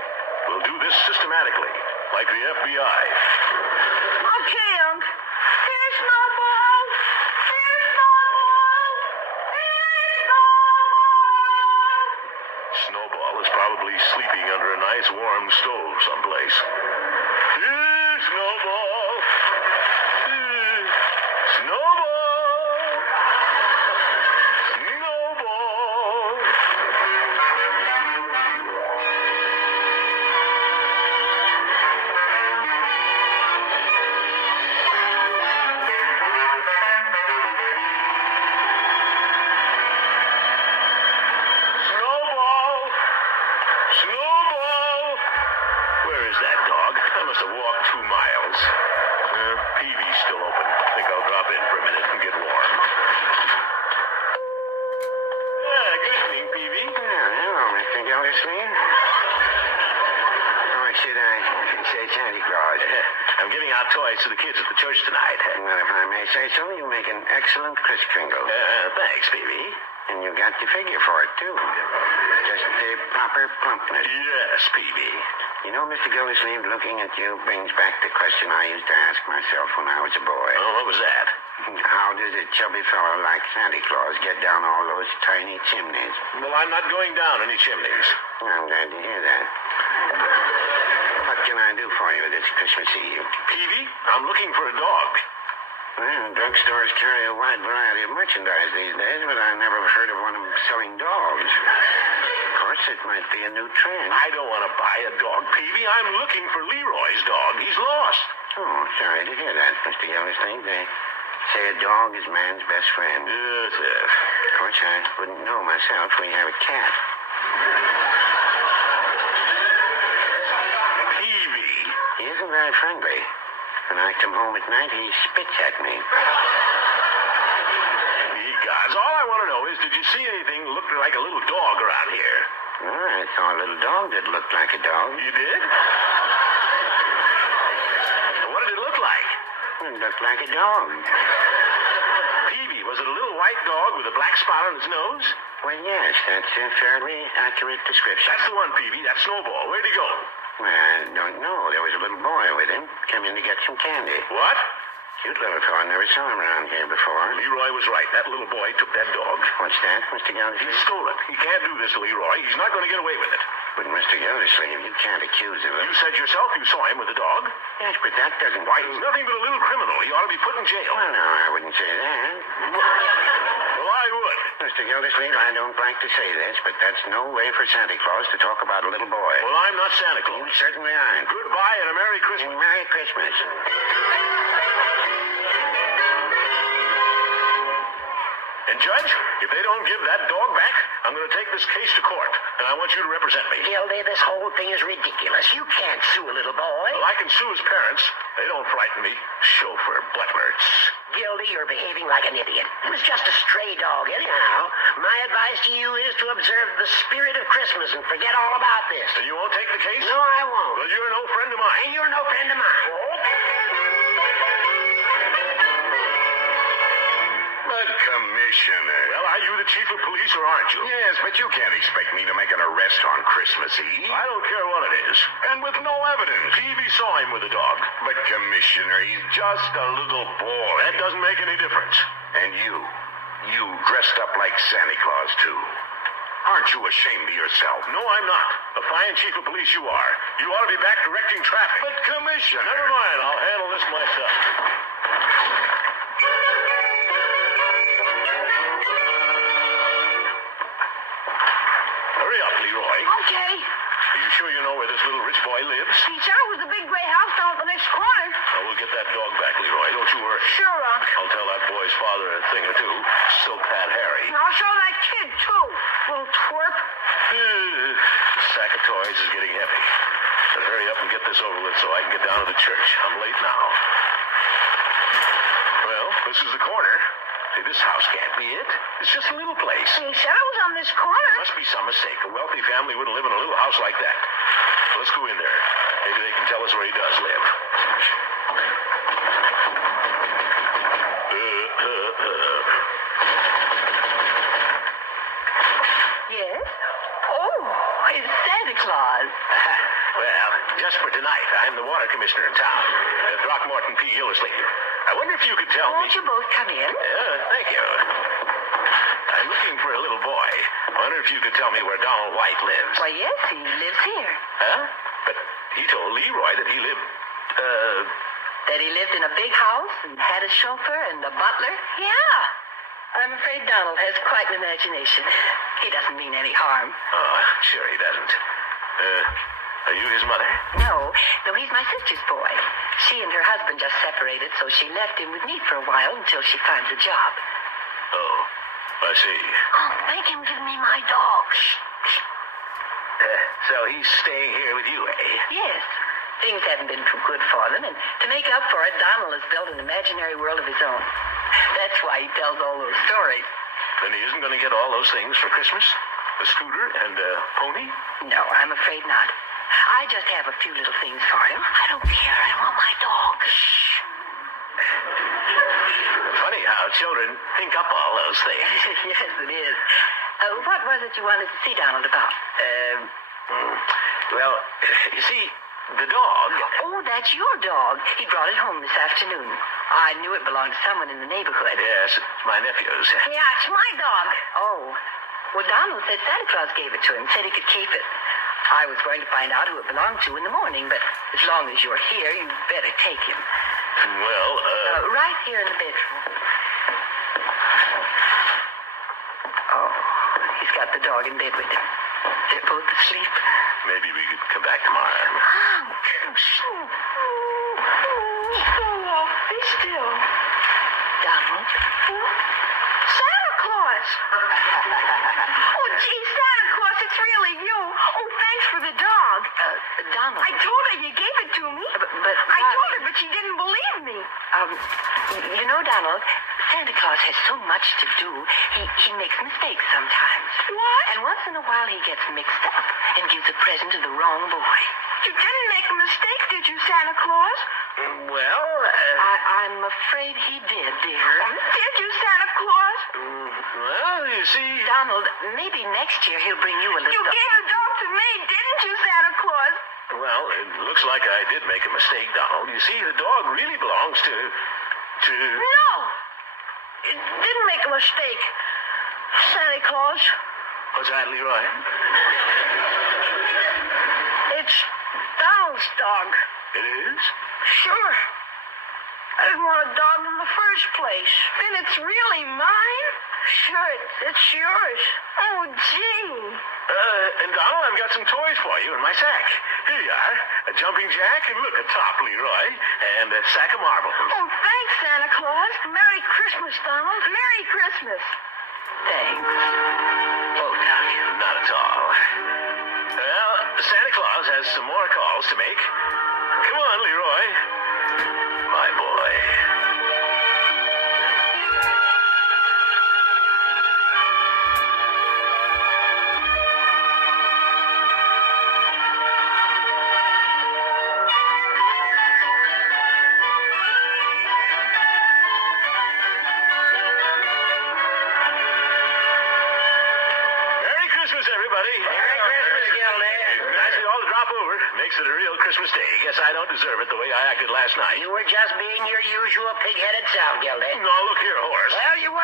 We'll do this systematically, like the FBI. Okay, Unc. Here's Snowball. Here's Snowball. Here's Snowball. Snowball is probably sleeping under a nice warm stove someplace. Here, Snowball. Here. Snowball. Snowball. Snowball! out toys to the kids at the church tonight. Well, if I may say so, you make an excellent Kris Kringle. Thanks, Peavy. And you got the figure for it, too. Just the proper plumpness. Yes, Peavy. You know, Mr. Gildersleeve, looking at you brings back the question I used to ask myself when I was a boy. Oh, what was that? How does a chubby fellow like Santa Claus get down all those tiny chimneys? Well, I'm not going down any chimneys. I'm glad to hear that. What can I do for you this Christmas Eve? Peavy, I'm looking for a dog. Well, drugstores carry a wide variety of merchandise these days, but I never heard of one of them selling dogs. Of course, it might be a new trend. I don't want to buy a dog, Peavy. I'm looking for Leroy's dog. He's lost. Oh, sorry to hear that, Mr. Gildersleeve. They say a dog is man's best friend. Yes. Of course, I wouldn't know myself. We have a cat. Peavy. He isn't very friendly. When I come home at night, he spits at me. Ye gods, all I want to know is, did you see anything look like a little dog around here? Oh, I saw a little dog that looked like a dog. You did? What did it look like? It looked like a dog. Peavy, was it a little white dog with a black spot on its nose? Well, yes, that's a fairly accurate description. That's the one, Peavy. That Snowball. Where'd he go? Well, I don't know. There was a little boy with him. Come in to get some candy. What? Cute little fellow. Never saw him around here before. Leroy was right. That little boy took that dog. What's that, Mr. He Gildersleeve? stole it. He can't do this, Leroy. He's not going to get away with it. But, Mr. Gildersleeve, you can't accuse him. You said yourself you saw him with the dog. Yes, but that doesn't... Why, he's nothing but a little criminal. He ought to be put in jail. Well, no, I wouldn't say that. Well, I would. Mr. Gildersleeve, I don't like to say this, but that's no way for Santa Claus to talk about a little boy. Well, I'm not Santa Claus. You certainly aren't. Goodbye and a Merry Christmas. And Merry Christmas. And, Judge, if they don't give that dog back, I'm going to take this case to court, and I want you to represent me. Gildy, this whole thing is ridiculous. You can't sue a little boy. Well, I can sue his parents. They don't frighten me. Chauffeur butler. Gildy, you're behaving like an idiot. It was just a stray dog, anyhow. My advice to you is to observe the spirit of Christmas and forget all about this. And you won't take the case? No, I won't. Well, you're no friend of mine. And you're no friend of mine. But, Commissioner... Well, are you the chief of police or aren't you? Yes, but you can't expect me to make an arrest on Christmas Eve. I don't care what it is. And with no evidence. Peavy saw him with a dog. But, Commissioner, he's just a little boy. That doesn't make any difference. And you dressed up like Santa Claus, too. Aren't you ashamed of yourself? No, I'm not. A fine chief of police you are. You ought to be back directing traffic. But, Commissioner... Never mind. I'll handle this myself. Hurry up, Leroy. Okay. Are you sure you know where this little rich boy lives? He said it was a big gray house down at the next corner. Well, we'll get that dog back, Leroy. Don't you worry. Sure, Unc. I'll tell that boy's father a thing or two. Silk Hat Harry. And I'll show that kid, too. Little twerp. The sack of toys is getting heavy. But hurry up and get this over with so I can get down to the church. I'm late now. Well, this is the corner. See, this house can't be it. It's just a little place. He said it was on this corner. Must be some mistake. A wealthy family wouldn't live in a little house like that. Let's go in there. Maybe they can tell us where he does live. Yes? Oh, it's Santa Claus. Well, just for tonight, I'm the water commissioner in town, Throckmorton P. Gildersleeve. I wonder if you could tell me... Won't you both come in? Thank you. I'm looking for a little boy. I wonder if you could tell me where Donald White lives. Why, yes, he lives here. Huh? But he told Leroy that he lived, That he lived in a big house and had a chauffeur and a butler? Yeah. I'm afraid Donald has quite an imagination. He doesn't mean any harm. Oh, sure he doesn't. Are you his mother? No, he's my sister's boy. She and her husband just separated, so she left him with me for a while until she finds a job. Oh, I see. Oh, make him give me my dog. So he's staying here with you, eh? Yes. Things haven't been too good for them, and to make up for it, Donald has built an imaginary world of his own. That's why he tells all those stories. Then he isn't going to get all those things for Christmas? A scooter and a pony? No, I'm afraid not. I just have a few little things for him. I don't care. I want my dog. Funny how children think up all those things. Yes, it is. What was it you wanted to see Donald about? Well, you see, the dog... Oh, that's your dog. He brought it home this afternoon. I knew it belonged to someone in the neighborhood. Yes, it's my nephew's. Yeah, it's my dog. Oh. Well, Donald said Santa Claus gave it to him, said he could keep it. I was going to find out who it belonged to in the morning, but as long as you're here, you'd better take him. Well, right here in the bedroom. Oh, he's got the dog in bed with him. They're both asleep. maybe we could come back tomorrow. Oh, be still. Donald? Santa Claus! Oh, gee, Santa Claus, it's really you. Oh, thanks for the dog. Donald. I told her you gave it to me. But I told her, but she didn't believe me. You know, Donald, Santa Claus has so much to do, he makes mistakes sometimes. What? And once in a while he gets mixed up and gives a present to the wrong boy. You didn't make a mistake, did you, Santa Claus? Well, I'm afraid he did, dear. Did you, Santa Claus? well, you see... Donald, maybe next year he'll bring you a little... You gave the dog to me, didn't you, Santa Claus? Well, it looks like I did make a mistake, Donald. You see, the dog really belongs to... No! You didn't make a mistake, Santa Claus. What's that, Leroy? It's Donald's dog. It is? Sure. I didn't want a dog in the first place. Then it's really mine? Sure, it's yours. Oh, gee. And Donald, I've got some toys for you in my sack. Here you are. A jumping jack and look, a top, Leroy. And a sack of marbles. Oh, thanks, Santa Claus. Merry Christmas, Donald. Merry Christmas. Thanks. Both of you. Not at all. Well, Santa Claus has some more calls to make. Come on, Leroy. My boy. Merry Christmas, everybody. Merry Christmas, Gildy. Nice of you all to drop over. Makes it a real Christmas day. Guess I don't deserve it the way I acted last night. You were just being your usual pig-headed self, Gildy. No, look here, Horace. Well, you were.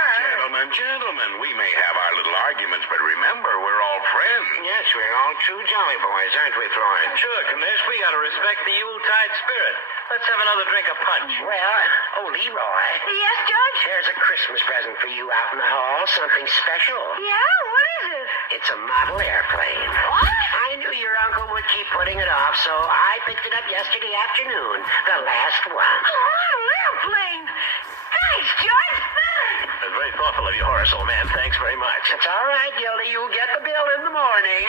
Gentlemen, we may have our little arguments, but remember, we're all friends. Yes, we're all true jolly boys, aren't we, Floyd? Sure, Commish, we gotta respect the Yuletide spirit. Let's have another drink of punch. Well, oh, Leroy. Yes, Judge? There's a Christmas present for you out in the hall. Something special. Yeah? What is it? It's a model airplane. What? I knew your uncle would keep putting it off, so I picked it up yesterday afternoon. The last one. A model airplane. Thanks, Judge. Thanks. That's very thoughtful of you, Horace, old man. Thanks very much. It's all right, Gildy. You'll get the bill in the morning.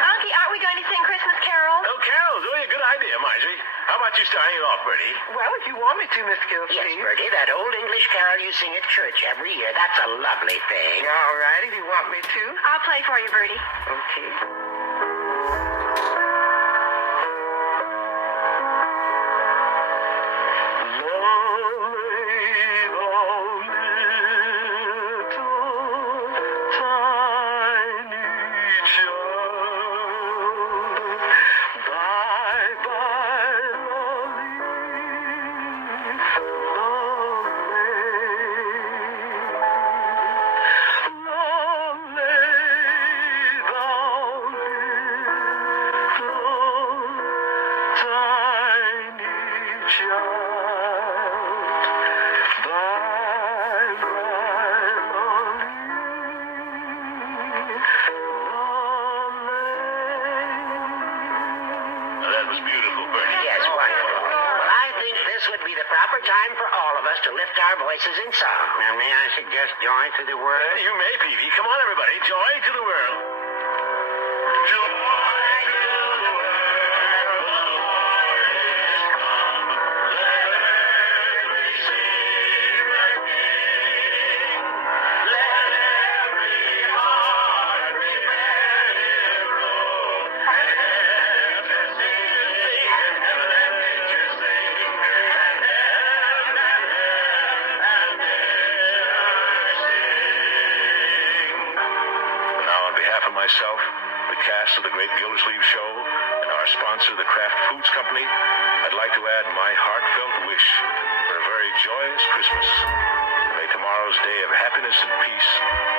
Unky, aren't we going to sing Christmas carols? Oh, carols. Oh, yeah, good idea, Marjorie. How about you starting it off, Bertie? Well, if you want me to, Miss Gildersleeve. Yes, Bertie, that old English carol you sing at church every year. That's a lovely thing. All right, if you want me to. I'll play for you, Bertie. Okay. That was beautiful, Bertie. Yes, wonderful. Well, I think this would be the proper time for all of us to lift our voices in song. Now, may I suggest joy to the world? You may, Peavy. Come on, everybody. Joy to the world. Joy to the world. The Lord is come. Let every sinner ring. Let every heart prepare him roll. of myself, the cast of the Great Gildersleeve Show, and our sponsor, the Kraft Foods Company, I'd like to add my heartfelt wish for a very joyous Christmas. May tomorrow's day of happiness and peace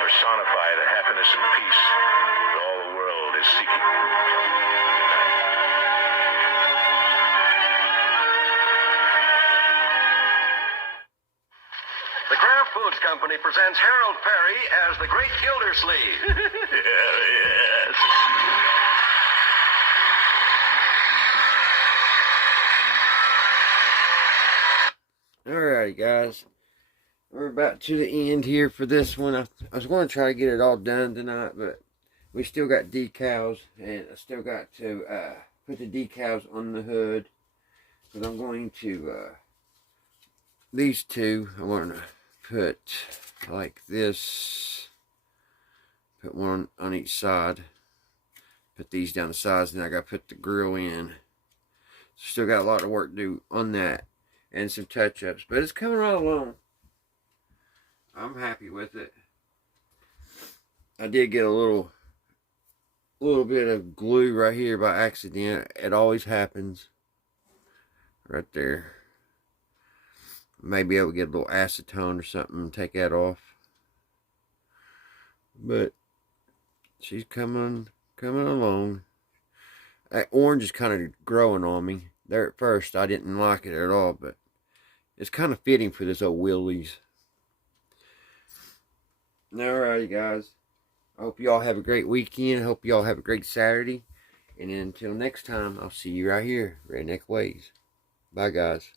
personify the happiness and peace that all the world is seeking. The Kraft Foods Company presents Harold Perry as the Great Gildersleeve. Yes. Alrighty, guys. We're about to the end here for this one. I was going to try to get it all done tonight, but we still got decals, and I still got to put the decals on the hood. But I'm going to, these two, I want to put like this. Put one on each side. Put these down the sides, and I got to put the grill in. Still got a lot of work to do on that. And some touch-ups, but it's coming right along. I'm happy with it. I did get a little bit of glue right here by accident. It always happens. Right there. Maybe I would get a little acetone or something and take that off. But she's coming along. That orange is kind of growing on me. There at first, I didn't like it at all, but it's kind of fitting for this old Willys. Alrighty, guys. I hope you all have a great weekend. I hope you all have a great Saturday. And until next time, I'll see you right here, Redneck Ways. Bye, guys.